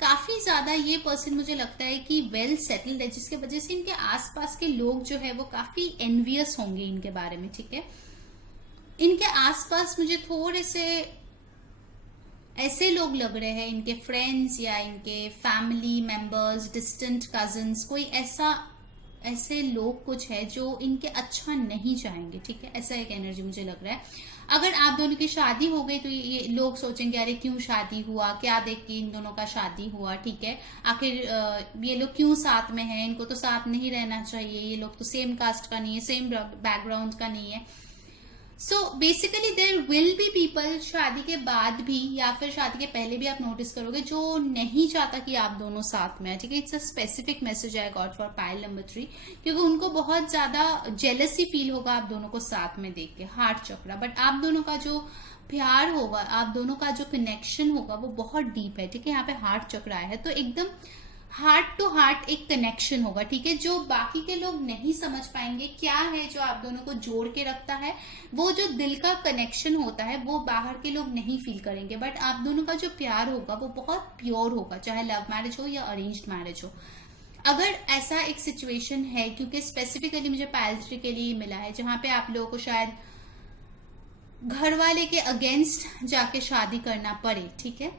काफी ज्यादा, ये पर्सन मुझे लगता है कि वेल सेटल्ड है, जिसके वजह से इनके आसपास के लोग जो है वो काफी एनवियस होंगे इनके बारे में, ठीक है। इनके आसपास मुझे थोड़े से ऐसे लोग लग रहे हैं, इनके फ्रेंड्स या इनके फैमिली मेंबर्स, डिस्टेंट कजिन्स, कोई ऐसे लोग कुछ है जो इनके अच्छा नहीं चाहेंगे, ठीक है। ऐसा एक एनर्जी मुझे लग रहा है। अगर आप दोनों की शादी हो गई तो ये लोग सोचेंगे अरे क्यों शादी हुआ, क्या देख के इन दोनों का शादी हुआ, ठीक है। आखिर ये लोग क्यों साथ में हैं, इनको तो साथ नहीं रहना चाहिए, ये लोग तो सेम कास्ट का नहीं है, सेम बैकग्राउंड का नहीं है। So basically there will be people शादी के बाद भी या फिर शादी के पहले भी आप नोटिस करोगे जो नहीं चाहता कि आप दोनों साथ में है, ठीक है। It's a specific message I got for pile number 3, क्योंकि उनको बहुत ज्यादा जेलसी फील होगा आप दोनों को साथ में देख के, हार्ट चक्रा। बट आप दोनों का जो प्यार होगा, आप दोनों का जो कनेक्शन होगा वो बहुत डीप है, ठीक है। यहाँ पे हार्ट चक्रा है तो एकदम हार्ट टू हार्ट एक कनेक्शन होगा, ठीक है। जो बाकी के लोग नहीं समझ पाएंगे क्या है जो आप दोनों को जोड़ के रखता है, वो जो दिल का कनेक्शन होता है वो बाहर के लोग नहीं फील करेंगे। बट आप दोनों का जो प्यार होगा वो बहुत प्योर होगा, चाहे लव मैरिज हो या अरेंज्ड मैरिज हो। अगर ऐसा एक सिचुएशन है, क्योंकि स्पेसिफिकली मुझे पाइल 3 के लिए मिला है, जहां पे आप लोगों को शायद घर वाले के अगेंस्ट जाके शादी करना पड़े, ठीक है,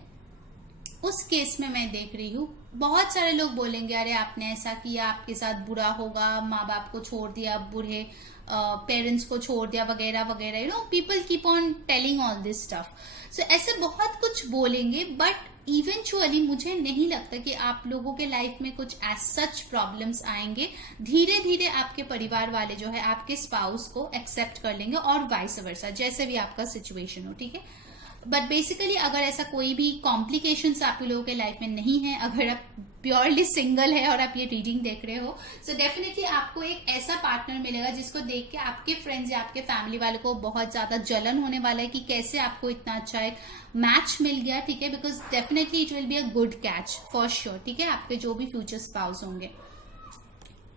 उस केस में मैं देख रही हूँ बहुत सारे लोग बोलेंगे अरे आपने ऐसा किया, आपके साथ बुरा होगा, माँ बाप को छोड़ दिया, बूढ़े पेरेंट्स को छोड़ दिया, वगैरह वगैरह, you know, people keep on telling all this stuff. So ऐसे बहुत कुछ बोलेंगे, बट इवेंचुअली मुझे नहीं लगता कि आप लोगों के लाइफ में कुछ एज सच प्रॉब्लम्स आएंगे। धीरे धीरे आपके परिवार वाले जो है आपके स्पाउस को एक्सेप्ट कर लेंगे और वाइस वर्सा, जैसे भी आपका सिचुएशन हो, ठीक है। बट बेसिकली अगर ऐसा कोई भी कॉम्प्लिकेशंस आप लोगों के लाइफ में नहीं है, अगर आप प्योरली सिंगल है और आप ये रीडिंग देख रहे हो, सो डेफिनेटली आपको एक ऐसा पार्टनर मिलेगा जिसको देख के आपके फ्रेंड्स या आपके फैमिली वालों को बहुत ज्यादा जलन होने वाला है कि कैसे आपको इतना अच्छा एक मैच मिल गया, ठीक है। Because definitely it will be a good catch for sure, ठीक है, आपके जो भी फ्यूचर स्पाउस होंगे।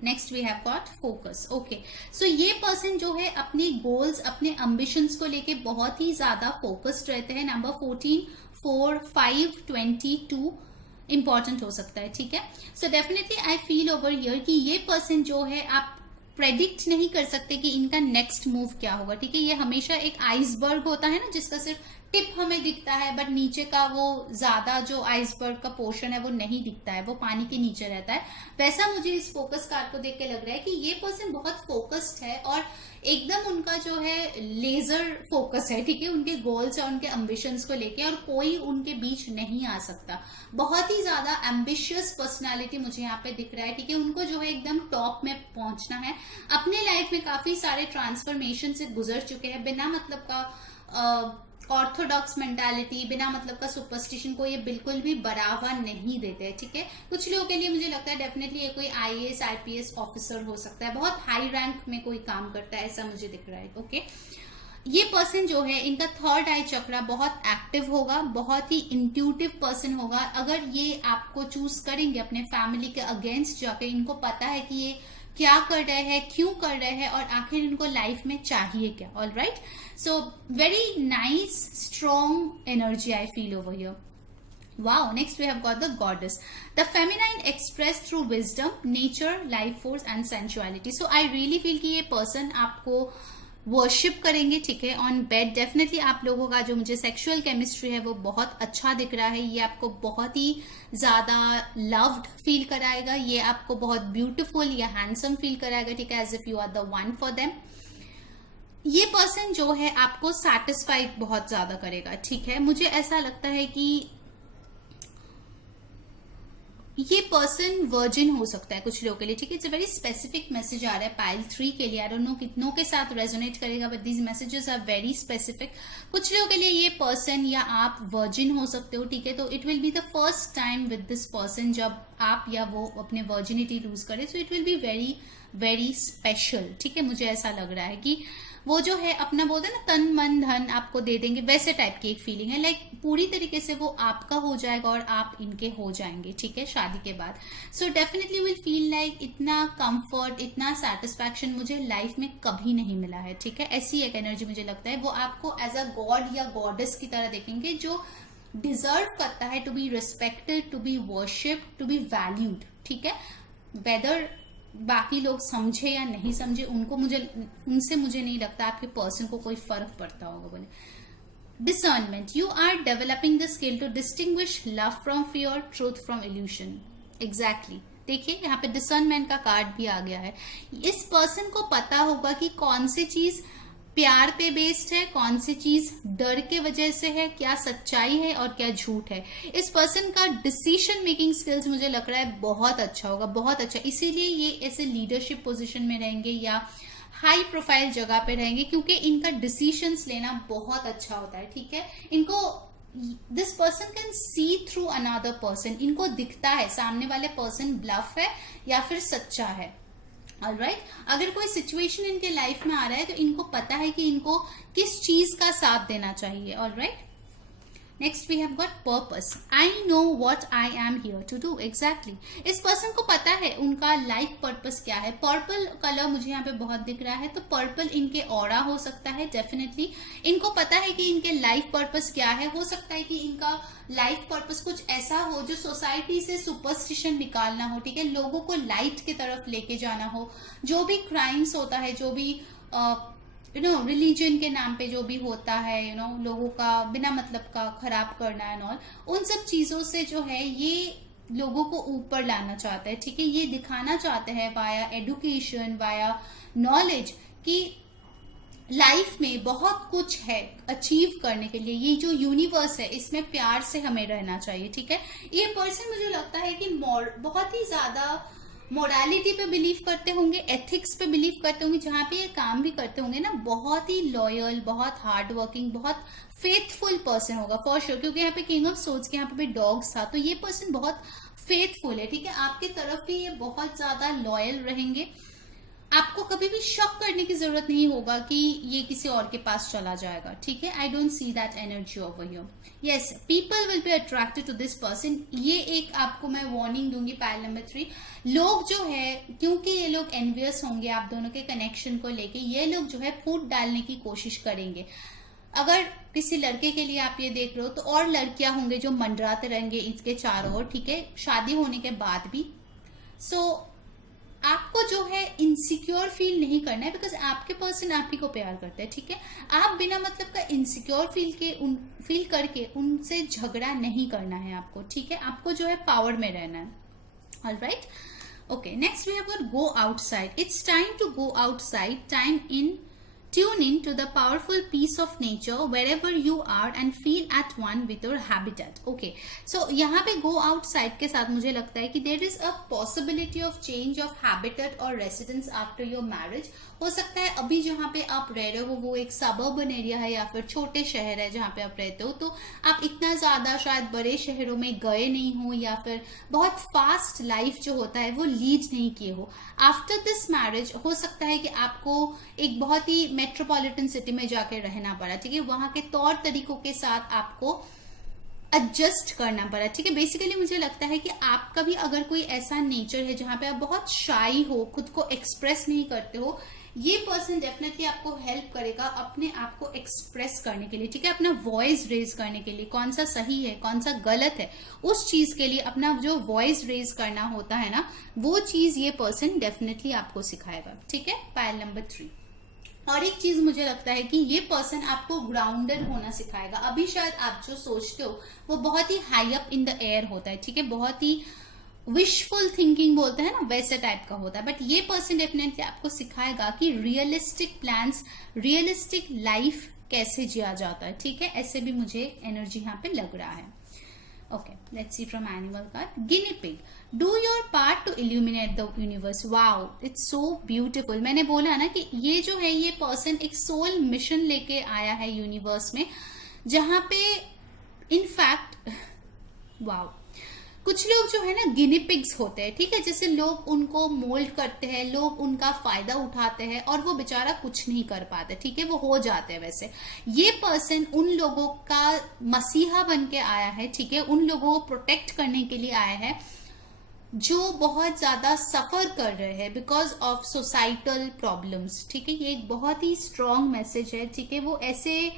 Next we have got focus, okay. So ये पर्सन जो है अपने गोल्स, अपने एम्बिशंस को लेके बहुत ही ज्यादा फोकस्ड रहते हैं। नंबर 14, 4, 5, 22 इंपॉर्टेंट हो सकता है, ठीक है। सो definitely I feel over here कि ये पर्सन जो है आप प्रेडिक्ट नहीं कर सकते कि इनका नेक्स्ट मूव क्या होगा, ठीक है। ये हमेशा एक आइसबर्ग होता है ना, जिसका सिर्फ टिप हमें दिखता है, बट नीचे का वो ज्यादा जो आइसबर्ग का पोर्शन है वो नहीं दिखता है, वो पानी के नीचे रहता है। वैसा मुझे इस फोकस कार्ड को देख के लग रहा है कि ये पर्सन बहुत फोकस्ड है और एकदम उनका जो है लेजर फोकस है, ठीक है, उनके गोल्स और उनके एम्बिशंस को लेके, और कोई उनके बीच नहीं आ सकता। बहुत ही ज्यादा एम्बिशियस पर्सनालिटी मुझे यहाँ पे दिख रहा है, ठीक है। उनको जो है एकदम टॉप में पहुंचना है। अपने लाइफ में काफी सारे ट्रांसफॉर्मेशन से गुजर चुके हैं। बिना मतलब का ऑर्थोडॉक्स मेंटालिटी, बिना मतलब का सुपरस्टिशन को ये बिल्कुल भी बढ़ावा नहीं देते हैं, ठीक है। कुछ लोगों के लिए मुझे लगता है डेफिनेटली ये कोई IAS IPS ऑफिसर हो सकता है, बहुत हाई रैंक में कोई काम करता है, ऐसा मुझे दिख रहा है, ओके। ये पर्सन जो है इनका थर्ड आई चक्रा बहुत एक्टिव होगा, बहुत ही इंट्यूटिव पर्सन होगा। अगर ये आपको चूज करेंगे अपने फैमिली के अगेंस्ट जाके, इनको पता है कि ये क्या कर रहे हैं, क्यों कर रहे हैं और आखिर इनको लाइफ में चाहिए क्या। All right, so very nice strong energy I feel over here. Wow, next we have got the goddess. The feminine expressed through wisdom, nature, life force and sensuality. So I really feel कि ये person आपको worship करेंगे, ठीक है, on bed. Definitely आप लोगों का जो मुझे सेक्सुअल केमिस्ट्री है वो बहुत अच्छा दिख रहा है। ये आपको बहुत ही ज्यादा लव्ड फील कराएगा, ये आपको बहुत ब्यूटीफुल या हैंडसम फील कराएगा, ठीक है, as if you are the one for them. ये पर्सन जो है आपको सेटिस्फाइड बहुत ज्यादा करेगा, ठीक है। मुझे ऐसा लगता है कि ये पर्सन वर्जिन हो सकता है कुछ लोगों के लिए, ठीक है। It's a very specific message आ रहा है पाइल 3 के लिए। आई डोंट नो कितनों के साथ रेजोनेट करेगा, but these messages are very specific. कुछ लोगों के लिए ये पर्सन या आप वर्जिन हो सकते हो, ठीक है। तो it will be the first time with this person जब आप या वो अपने वर्जिनिटी लूज करे, so it will be very very special. ठीक है, मुझे ऐसा लग रहा है कि वो जो है अपना बोलते हैं ना तन मन धन आपको दे देंगे, वैसे टाइप की एक फीलिंग है। लाइक पूरी तरीके से वो आपका हो जाएगा और आप इनके हो जाएंगे। ठीक है, शादी के बाद। So definitely will feel like इतना कंफर्ट, इतना सेटिस्फैक्शन मुझे लाइफ में कभी नहीं मिला है। ठीक है, ऐसी एक एनर्जी मुझे लगता है। वो आपको एज अ गॉड या गॉडेस की तरह देखेंगे जो डिजर्व करता है to be respected, to be worship, to be valued. ठीक है, वेदर बाकी लोग समझे या नहीं समझे उनसे मुझे नहीं लगता आपके पर्सन को कोई फर्क पड़ता होगा। बोले discernment, you are developing the skill to distinguish love from fear, truth from illusion. Exactly, देखिए यहाँ पे डिसर्नमेंट का कार्ड भी आ गया है। इस पर्सन को पता होगा कि कौन सी चीज प्यार पे बेस्ड है, कौन सी चीज डर के वजह से है, क्या सच्चाई है और क्या झूठ है। इस पर्सन का डिसीजन मेकिंग स्किल्स मुझे लग रहा है बहुत अच्छा होगा, बहुत अच्छा। इसीलिए ये ऐसे लीडरशिप पोजीशन में रहेंगे या हाई प्रोफाइल जगह पे रहेंगे, क्योंकि इनका डिसीजंस लेना बहुत अच्छा होता है। ठीक है, इनको this person can see through another person. इनको दिखता है सामने वाले पर्सन ब्लफ है या फिर सच्चा है। ऑलराइट, अगर कोई सिचुएशन इनके लाइफ में आ रहा है तो इनको पता है कि इनको किस चीज का साथ देना चाहिए। Alright, next we have got purpose. I know what I am here to do. Exactly, इस पर्सन को पता है उनका लाइफ पर्पस क्या है। पर्पल कलर मुझे यहाँ पे बहुत दिख रहा है, तो पर्पल इनके ऑरा हो सकता है। डेफिनेटली इनको पता है कि इनके लाइफ पर्पस क्या है। हो सकता है कि इनका लाइफ पर्पस कुछ ऐसा हो जो सोसाइटी से सुपरस्टिशन निकालना हो। ठीक है, लोगों को लाइट की तरफ लेके जाना हो। जो भी क्राइम्स होता है, जो भी रिलीजन के नाम पे जो भी होता है, लोगों का बिना मतलब का खराब करना एंड ऑल, उन सब चीजों से जो है ये लोगों को ऊपर लाना चाहता है। ठीक है, ये दिखाना चाहते हैं वाया एडुकेशन, वाया नॉलेज कि लाइफ में बहुत कुछ है अचीव करने के लिए। ये जो यूनिवर्स है इसमें प्यार से हमें रहना चाहिए। ठीक है, ये पर्सन मुझे लगता है कि बहुत ही ज्यादा मोरालिटी पे बिलीव करते होंगे, एथिक्स पे बिलीव करते होंगे। जहां पे ये काम भी करते होंगे ना, बहुत ही लॉयल, बहुत हार्ड वर्किंग, बहुत फेथफुल पर्सन होगा फॉर श्योर। क्योंकि यहाँ पे किंग ऑफ सोर्ड्स के यहाँ पे भी डॉग्स था, तो ये पर्सन बहुत फेथफुल है। ठीक है, आपके तरफ भी ये बहुत ज्यादा लॉयल रहेंगे। आपको कभी भी शक करने की जरूरत नहीं होगा कि ये किसी और के पास चला जाएगा। ठीक है, I don't see that energy over here. Yes, people will be attracted to this person. ये एक आपको मैं वार्निंग दूंगी पैल नंबर 3। लोग जो है, क्योंकि ये लोग एनवियस होंगे आप दोनों के कनेक्शन को लेके, ये लोग जो है फूट डालने की कोशिश करेंगे। अगर किसी लड़के के लिए आप ये देख रहे हो तो और लड़कियां होंगे जो मंडराते रहेंगे इसके चारों ओर। ठीक है, शादी होने के बाद भी। सो आपको जो है इनसिक्योर फील नहीं करना है, बिकॉज आपके पर्सन आप ही को प्यार करते हैं। ठीक है, आप बिना मतलब का इनसिक्योर फील करके उनसे झगड़ा नहीं करना है आपको। ठीक है, आपको जो है पावर में रहना है। Alright, okay, next we have got go outside. It's time to go outside, time in tune in to the powerful piece of nature wherever you are and feel at one with your habitat. Okay, so यहाँ पे go outside के साथ मुझे लगता है कि there is a possibility of change of habitat or residence after your marriage. हो सकता है अभी जहाँ पे आप रह रहे हो वो एक सबर्बन एरिया है या फिर छोटे शहर है जहाँ पे आप रहते हो, तो आप इतना ज्यादा शायद बड़े शहरों में गए नहीं हो या फिर बहुत फास्ट लाइफ जो होता है वो लीड नहीं किए हो। आफ्टर दिस मैरिज हो सकता है कि आपको एक बहुत ही मेट्रोपॉलिटन सिटी में जाके रहना पड़ा। ठीक है, वहां के तौर तरीकों के साथ आपको एडजस्ट करना पड़ा। ठीक है, बेसिकली मुझे लगता है कि आपका भी अगर कोई ऐसा नेचर है जहां पे आप बहुत शाई हो, खुद को एक्सप्रेस नहीं करते हो, ये पर्सन डेफिनेटली आपको हेल्प करेगा अपने आप को एक्सप्रेस करने के लिए। ठीक है, अपना वॉइस रेज करने के लिए, कौन सा सही है कौन सा गलत है उस चीज के लिए अपना जो वॉइस रेज करना होता है ना, वो चीज ये पर्सन डेफिनेटली आपको सिखाएगा। ठीक है, पायल नंबर 3। और एक चीज मुझे लगता है कि ये पर्सन आपको ग्राउंडेड होना सिखाएगा। अभी शायद आप जो सोचते हो वो बहुत ही high up in the air होता है। ठीक है, बहुत ही विशफुल थिंकिंग बोलते हैं ना, वैसे टाइप का होता है। बट ये पर्सन डेफिनेटली आपको सिखाएगा कि रियलिस्टिक प्लान्स, रियलिस्टिक लाइफ कैसे जिया जाता है। ठीक है, ऐसे भी मुझे एनर्जी यहाँ पे लग रहा है। Okay, let's see from animal card. Guinea pig, do your part two illuminate the universe. Wow, it's so beautiful. मैंने बोला ना कि ये जो है ये पर्सन एक सोल मिशन लेके आया है यूनिवर्स में, जहां पे इनफैक्ट वाओ कुछ लोग जो है ना गिनी पिग्स होते हैं, ठीक है, जैसे लोग उनको मोल्ड करते हैं, लोग उनका फायदा उठाते हैं और वो बेचारा कुछ नहीं कर पाते, ठीक है, वो हो जाते हैं वैसे। ये पर्सन उन लोगों का मसीहा बन के आया है, ठीक है, उन लोगों को प्रोटेक्ट करने के लिए आया है जो बहुत ज्यादा सफर कर रहे हैं बिकॉज ऑफ सोसाइटल प्रॉब्लम्स, ठीक है। ये एक बहुत ही स्ट्रॉन्ग मैसेज है, ठीक है। वो ऐसे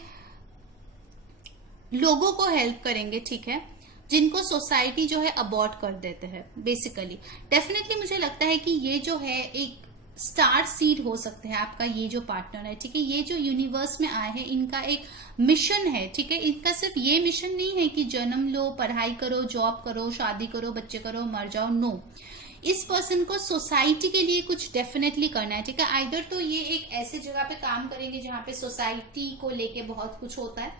लोगों को हेल्प करेंगे, ठीक है, जिनको सोसाइटी जो है अबॉर्ट कर देते हैं बेसिकली। डेफिनेटली मुझे लगता है कि ये जो है एक स्टार सीड हो सकते हैं आपका ये जो पार्टनर है, ठीक है। ये जो यूनिवर्स में आए हैं इनका एक मिशन है, ठीक है। इनका सिर्फ ये मिशन नहीं है कि जन्म लो, पढ़ाई करो, जॉब करो, शादी करो, बच्चे करो, मर जाओ, नो। इस पर्सन को सोसाइटी के लिए कुछ डेफिनेटली करना है, ठीक है। आइदर तो ये एक ऐसे जगह पे काम करेंगे जहां पे सोसाइटी को लेके बहुत कुछ होता है,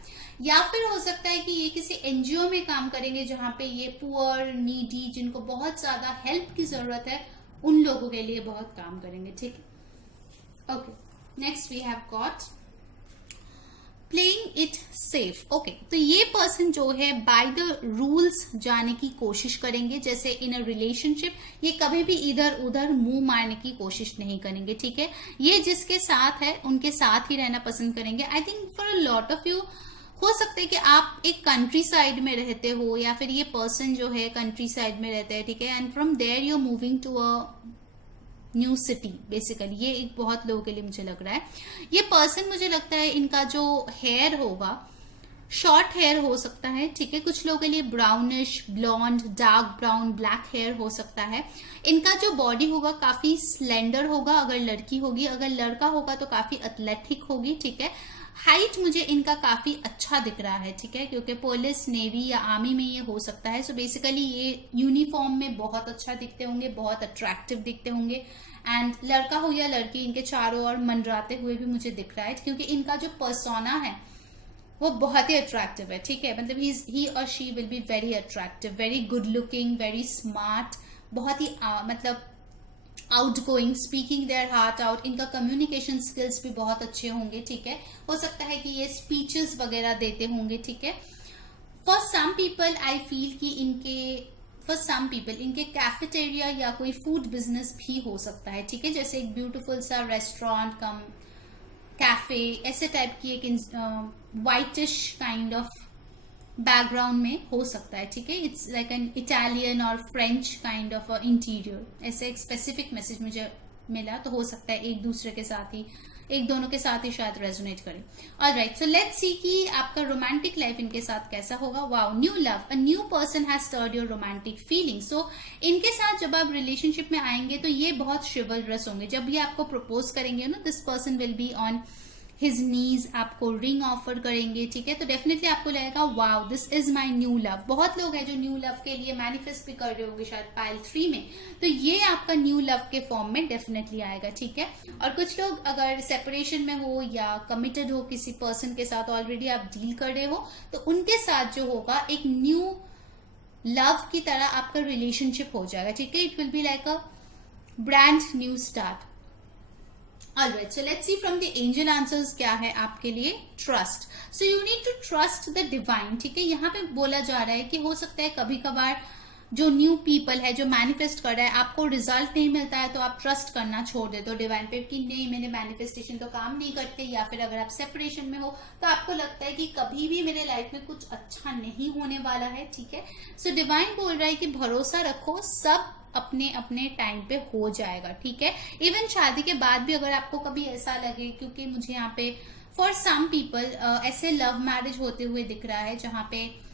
या फिर हो सकता है कि ये किसी एनजीओ में काम करेंगे जहां पे ये पुअर, नीडी, जिनको बहुत ज्यादा हेल्प की जरूरत है, उन लोगों के लिए बहुत काम करेंगे, ठीक है। Okay, next we have got playing it safe. Okay, तो ये पर्सन जो है बाय द रूल्स जाने की कोशिश करेंगे। जैसे इन अ रिलेशनशिप ये कभी भी इधर उधर मुंह मारने की कोशिश नहीं करेंगे, ठीक है। ये जिसके साथ है उनके साथ ही रहना पसंद करेंगे। I think for a lot of you हो सकता है कि आप एक कंट्री साइड में रहते हो, या फिर ये पर्सन जो है कंट्री साइड में रहता है, ठीक है, and from there you moving to a new city basically. ये एक बहुत लोगों के लिए मुझे लग रहा है। ये पर्सन मुझे लगता है इनका जो हेयर होगा शॉर्ट हेयर हो सकता है, ठीक है। कुछ लोगों के लिए brownish, blonde, dark brown, black hair हो सकता है। इनका जो बॉडी होगा काफी स्लेंडर होगा अगर लड़की होगी, अगर लड़का होगा तो काफी एथलेटिक होगी, ठीक है। हाइट मुझे इनका काफी अच्छा दिख रहा है, ठीक है, क्योंकि पुलिस, नेवी या आर्मी में ये हो सकता है। सो बेसिकली ये यूनिफॉर्म में बहुत अच्छा दिखते होंगे, बहुत अट्रैक्टिव दिखते होंगे। एंड लड़का हो या लड़की इनके चारों ओर मंडराते हुए भी मुझे दिख रहा है, क्योंकि इनका जो पर्सोना है वो बहुत ही अट्रैक्टिव है, ठीक है। मतलब ही और she will be very attractive, very good looking, very smart, बहुत ही मतलब outgoing, speaking their heart out. इनका कम्युनिकेशन स्किल्स भी बहुत अच्छे होंगे, ठीक है। हो सकता है कि ये स्पीचेस वगैरह देते होंगे, ठीक है। For some people I feel कि इनके कैफेटेरिया या कोई फूड बिजनेस भी हो सकता है, ठीक है। जैसे एक ब्यूटीफुल सा रेस्टोरेंट कम कैफे, ऐसे टाइप की एक वाइटिश काइंड ऑफ बैकग्राउंड में हो सकता है, ठीक है। इट्स लाइक एन इटालियन और फ्रेंच काइंड ऑफ इंटीरियर, ऐसे एक स्पेसिफिक मैसेज मुझे मिला। तो हो सकता है एक दोनों के साथ ही शायद रेजोनेट करे। ऑलराइट, सो लेट्स सी कि आपका रोमांटिक लाइफ इनके साथ कैसा होगा। Wow, new love, a new person has stirred your romantic feeling. So इनके साथ जब आप रिलेशनशिप में आएंगे तो ये बहुत शिवलरस होंगे। जब ये आपको प्रपोज करेंगे ना, this person will be on his knees, आपको रिंग ऑफर करेंगे, ठीक है। तो डेफिनेटली आपको लगेगा wow this is my new love. बहुत लोग हैं जो न्यू लव के लिए मैनिफेस्ट भी कर रहे होंगे शायद पाइल 3 में, तो ये आपका न्यू लव के फॉर्म में डेफिनेटली आएगा, ठीक है। और कुछ लोग अगर सेपरेशन में हो या कमिटेड हो किसी पर्सन के साथ, ऑलरेडी आप डील कर रहे हो, तो उनके साथ जो होगा एक न्यू लव की तरह आपका रिलेशनशिप हो जाएगा, ठीक है। It will be like a brand new start. Alright, so let's see from the angel answers क्या है आपके लिए। Trust, so you need to trust the divine, ठीक है। यहाँ पे बोला जा रहा है कि हो सकता है कभी कभार जो न्यू पीपल है जो मैनिफेस्ट कर रहा है, आपको रिजल्ट नहीं मिलता है तो आप ट्रस्ट करना छोड़ देते हो डिवाइन पे कि नहीं, मेरे मैनिफेस्टेशन तो काम नहीं करते। या फिर अगर आप सेपरेशन में हो तो आपको लगता है कि कभी भी मेरे लाइफ में कुछ अच्छा नहीं होने वाला है, ठीक है। सो डिवाइन बोल रहा है कि भरोसा रखो, सब अपने अपने टाइम पे हो जाएगा, ठीक है। इवन शादी के बाद भी अगर आपको कभी ऐसा लगे, क्योंकि मुझे यहाँ पे फॉर सम पीपल ऐसे लव मैरिज होते हुए दिख रहा है जहां पे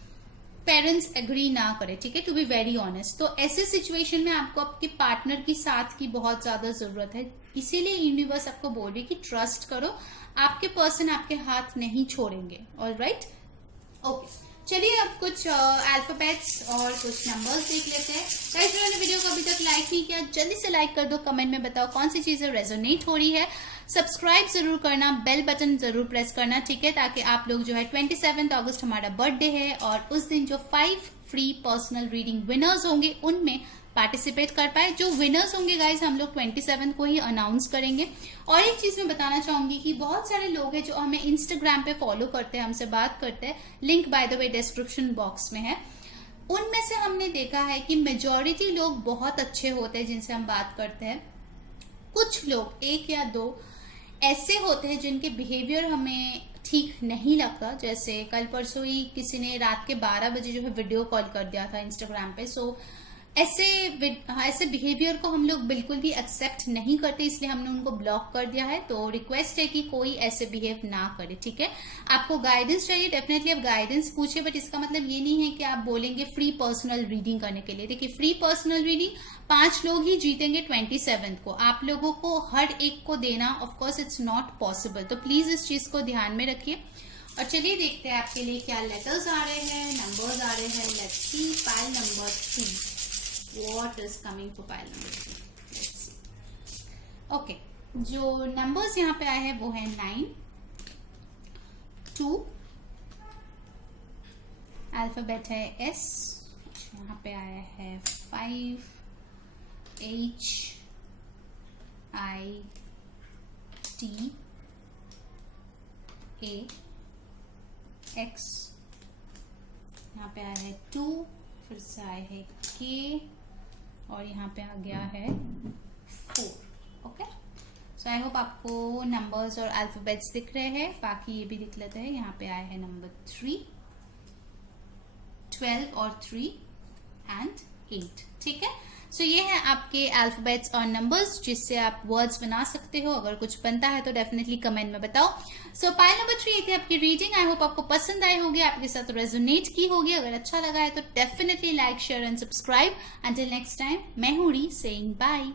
पेरेंट्स एग्री ना करे, ठीक है, टू बी वेरी ऑनेस्ट। तो ऐसे सिचुएशन में आपको आपके पार्टनर की साथ की बहुत ज्यादा जरूरत है। इसीलिए यूनिवर्स आपको बोल रही है कि ट्रस्ट करो, आपके पर्सन आपके हाथ नहीं छोड़ेंगे। ऑलराइट, ओके, चलिए अब कुछ अल्फाबेट्स और कुछ नंबर्स देख लेते हैं। गाइस, जिन्होंने वीडियो को अभी तक लाइक नहीं किया जल्दी से लाइक कर दो, कमेंट में बताओ कौन सी चीजें रेजोनेट हो रही है। सब्सक्राइब जरूर करना, बेल बटन जरूर प्रेस करना, ठीक है, ताकि आप लोग जो है 27 अगस्त हमारा बर्थडे है और उस दिन जो 5 फ्री पर्सनल रीडिंग विनर्स होंगे उनमें पार्टिसिपेट कर पाए। जो विनर्स होंगे गाइस हम लोग 27 को ही अनाउंस करेंगे। और एक चीज मैं बताना चाहूंगी कि बहुत सारे लोग हैं जो हमें इंस्टाग्राम पे फॉलो करते हैं, हमसे बात करते हैं, link by the way description box में है। उनमें से हमने देखा है कि मेजॉरिटी लोग बहुत अच्छे होते हैं जिनसे हम बात करते हैं। कुछ लोग, एक या दो ऐसे होते हैं जिनके बिहेवियर हमें ठीक नहीं लगता। जैसे कल परसों ही किसी ने रात के 12 बजे जो है वीडियो कॉल कर दिया था इंस्टाग्राम पे। सो ऐसे बिहेवियर को हम लोग बिल्कुल भी एक्सेप्ट नहीं करते, इसलिए हमने उनको ब्लॉक कर दिया है। तो रिक्वेस्ट है कि कोई ऐसे बिहेव ना करे, ठीक है। आपको गाइडेंस चाहिए, डेफिनेटली आप गाइडेंस पूछिए, बट इसका मतलब ये नहीं है कि आप बोलेंगे फ्री पर्सनल रीडिंग करने के लिए। देखिए, फ्री पर्सनल रीडिंग 5 लोग ही जीतेंगे 27 को। आप लोगों को हर एक को देना ऑफकोर्स इट्स नॉट पॉसिबल, तो प्लीज इस चीज को ध्यान में रखिए। और चलिए देखते हैं आपके लिए क्या लेटर्स आ रहे हैं, नंबर्स आ रहे हैं। Let's see pile number 3, what is coming for pile number 3? Let's see. Okay, जो नंबर्स यहाँ पे आए हैं वो है 9, 2, अल्फाबेट है S, यहाँ पे आया है 5, H, I, T, A, X, यहाँ पे आया है 2, फिर से आया है K, और यहाँ पे आ गया है 4। ओके, सो आई होप आपको नंबर्स और अल्फाबेट्स दिख रहे हैं। बाकी ये भी दिख लेते हैं। यहाँ पे आया है नंबर 3, 12 और 3 एंड 8, ठीक है। सो ये है आपके अल्फाबेट्स और नंबर्स जिससे आप वर्ड्स बना सकते हो। अगर कुछ बनता है तो डेफिनेटली कमेंट में बताओ। सो पाइल नंबर 3 थी आपकी रीडिंग। आई होप आपको पसंद आई होगी, आपके साथ रेजोनेट की होगी। अगर अच्छा लगा है तो definitely like, share and subscribe. Until next time, मैं हूँ री सेइंग बाय।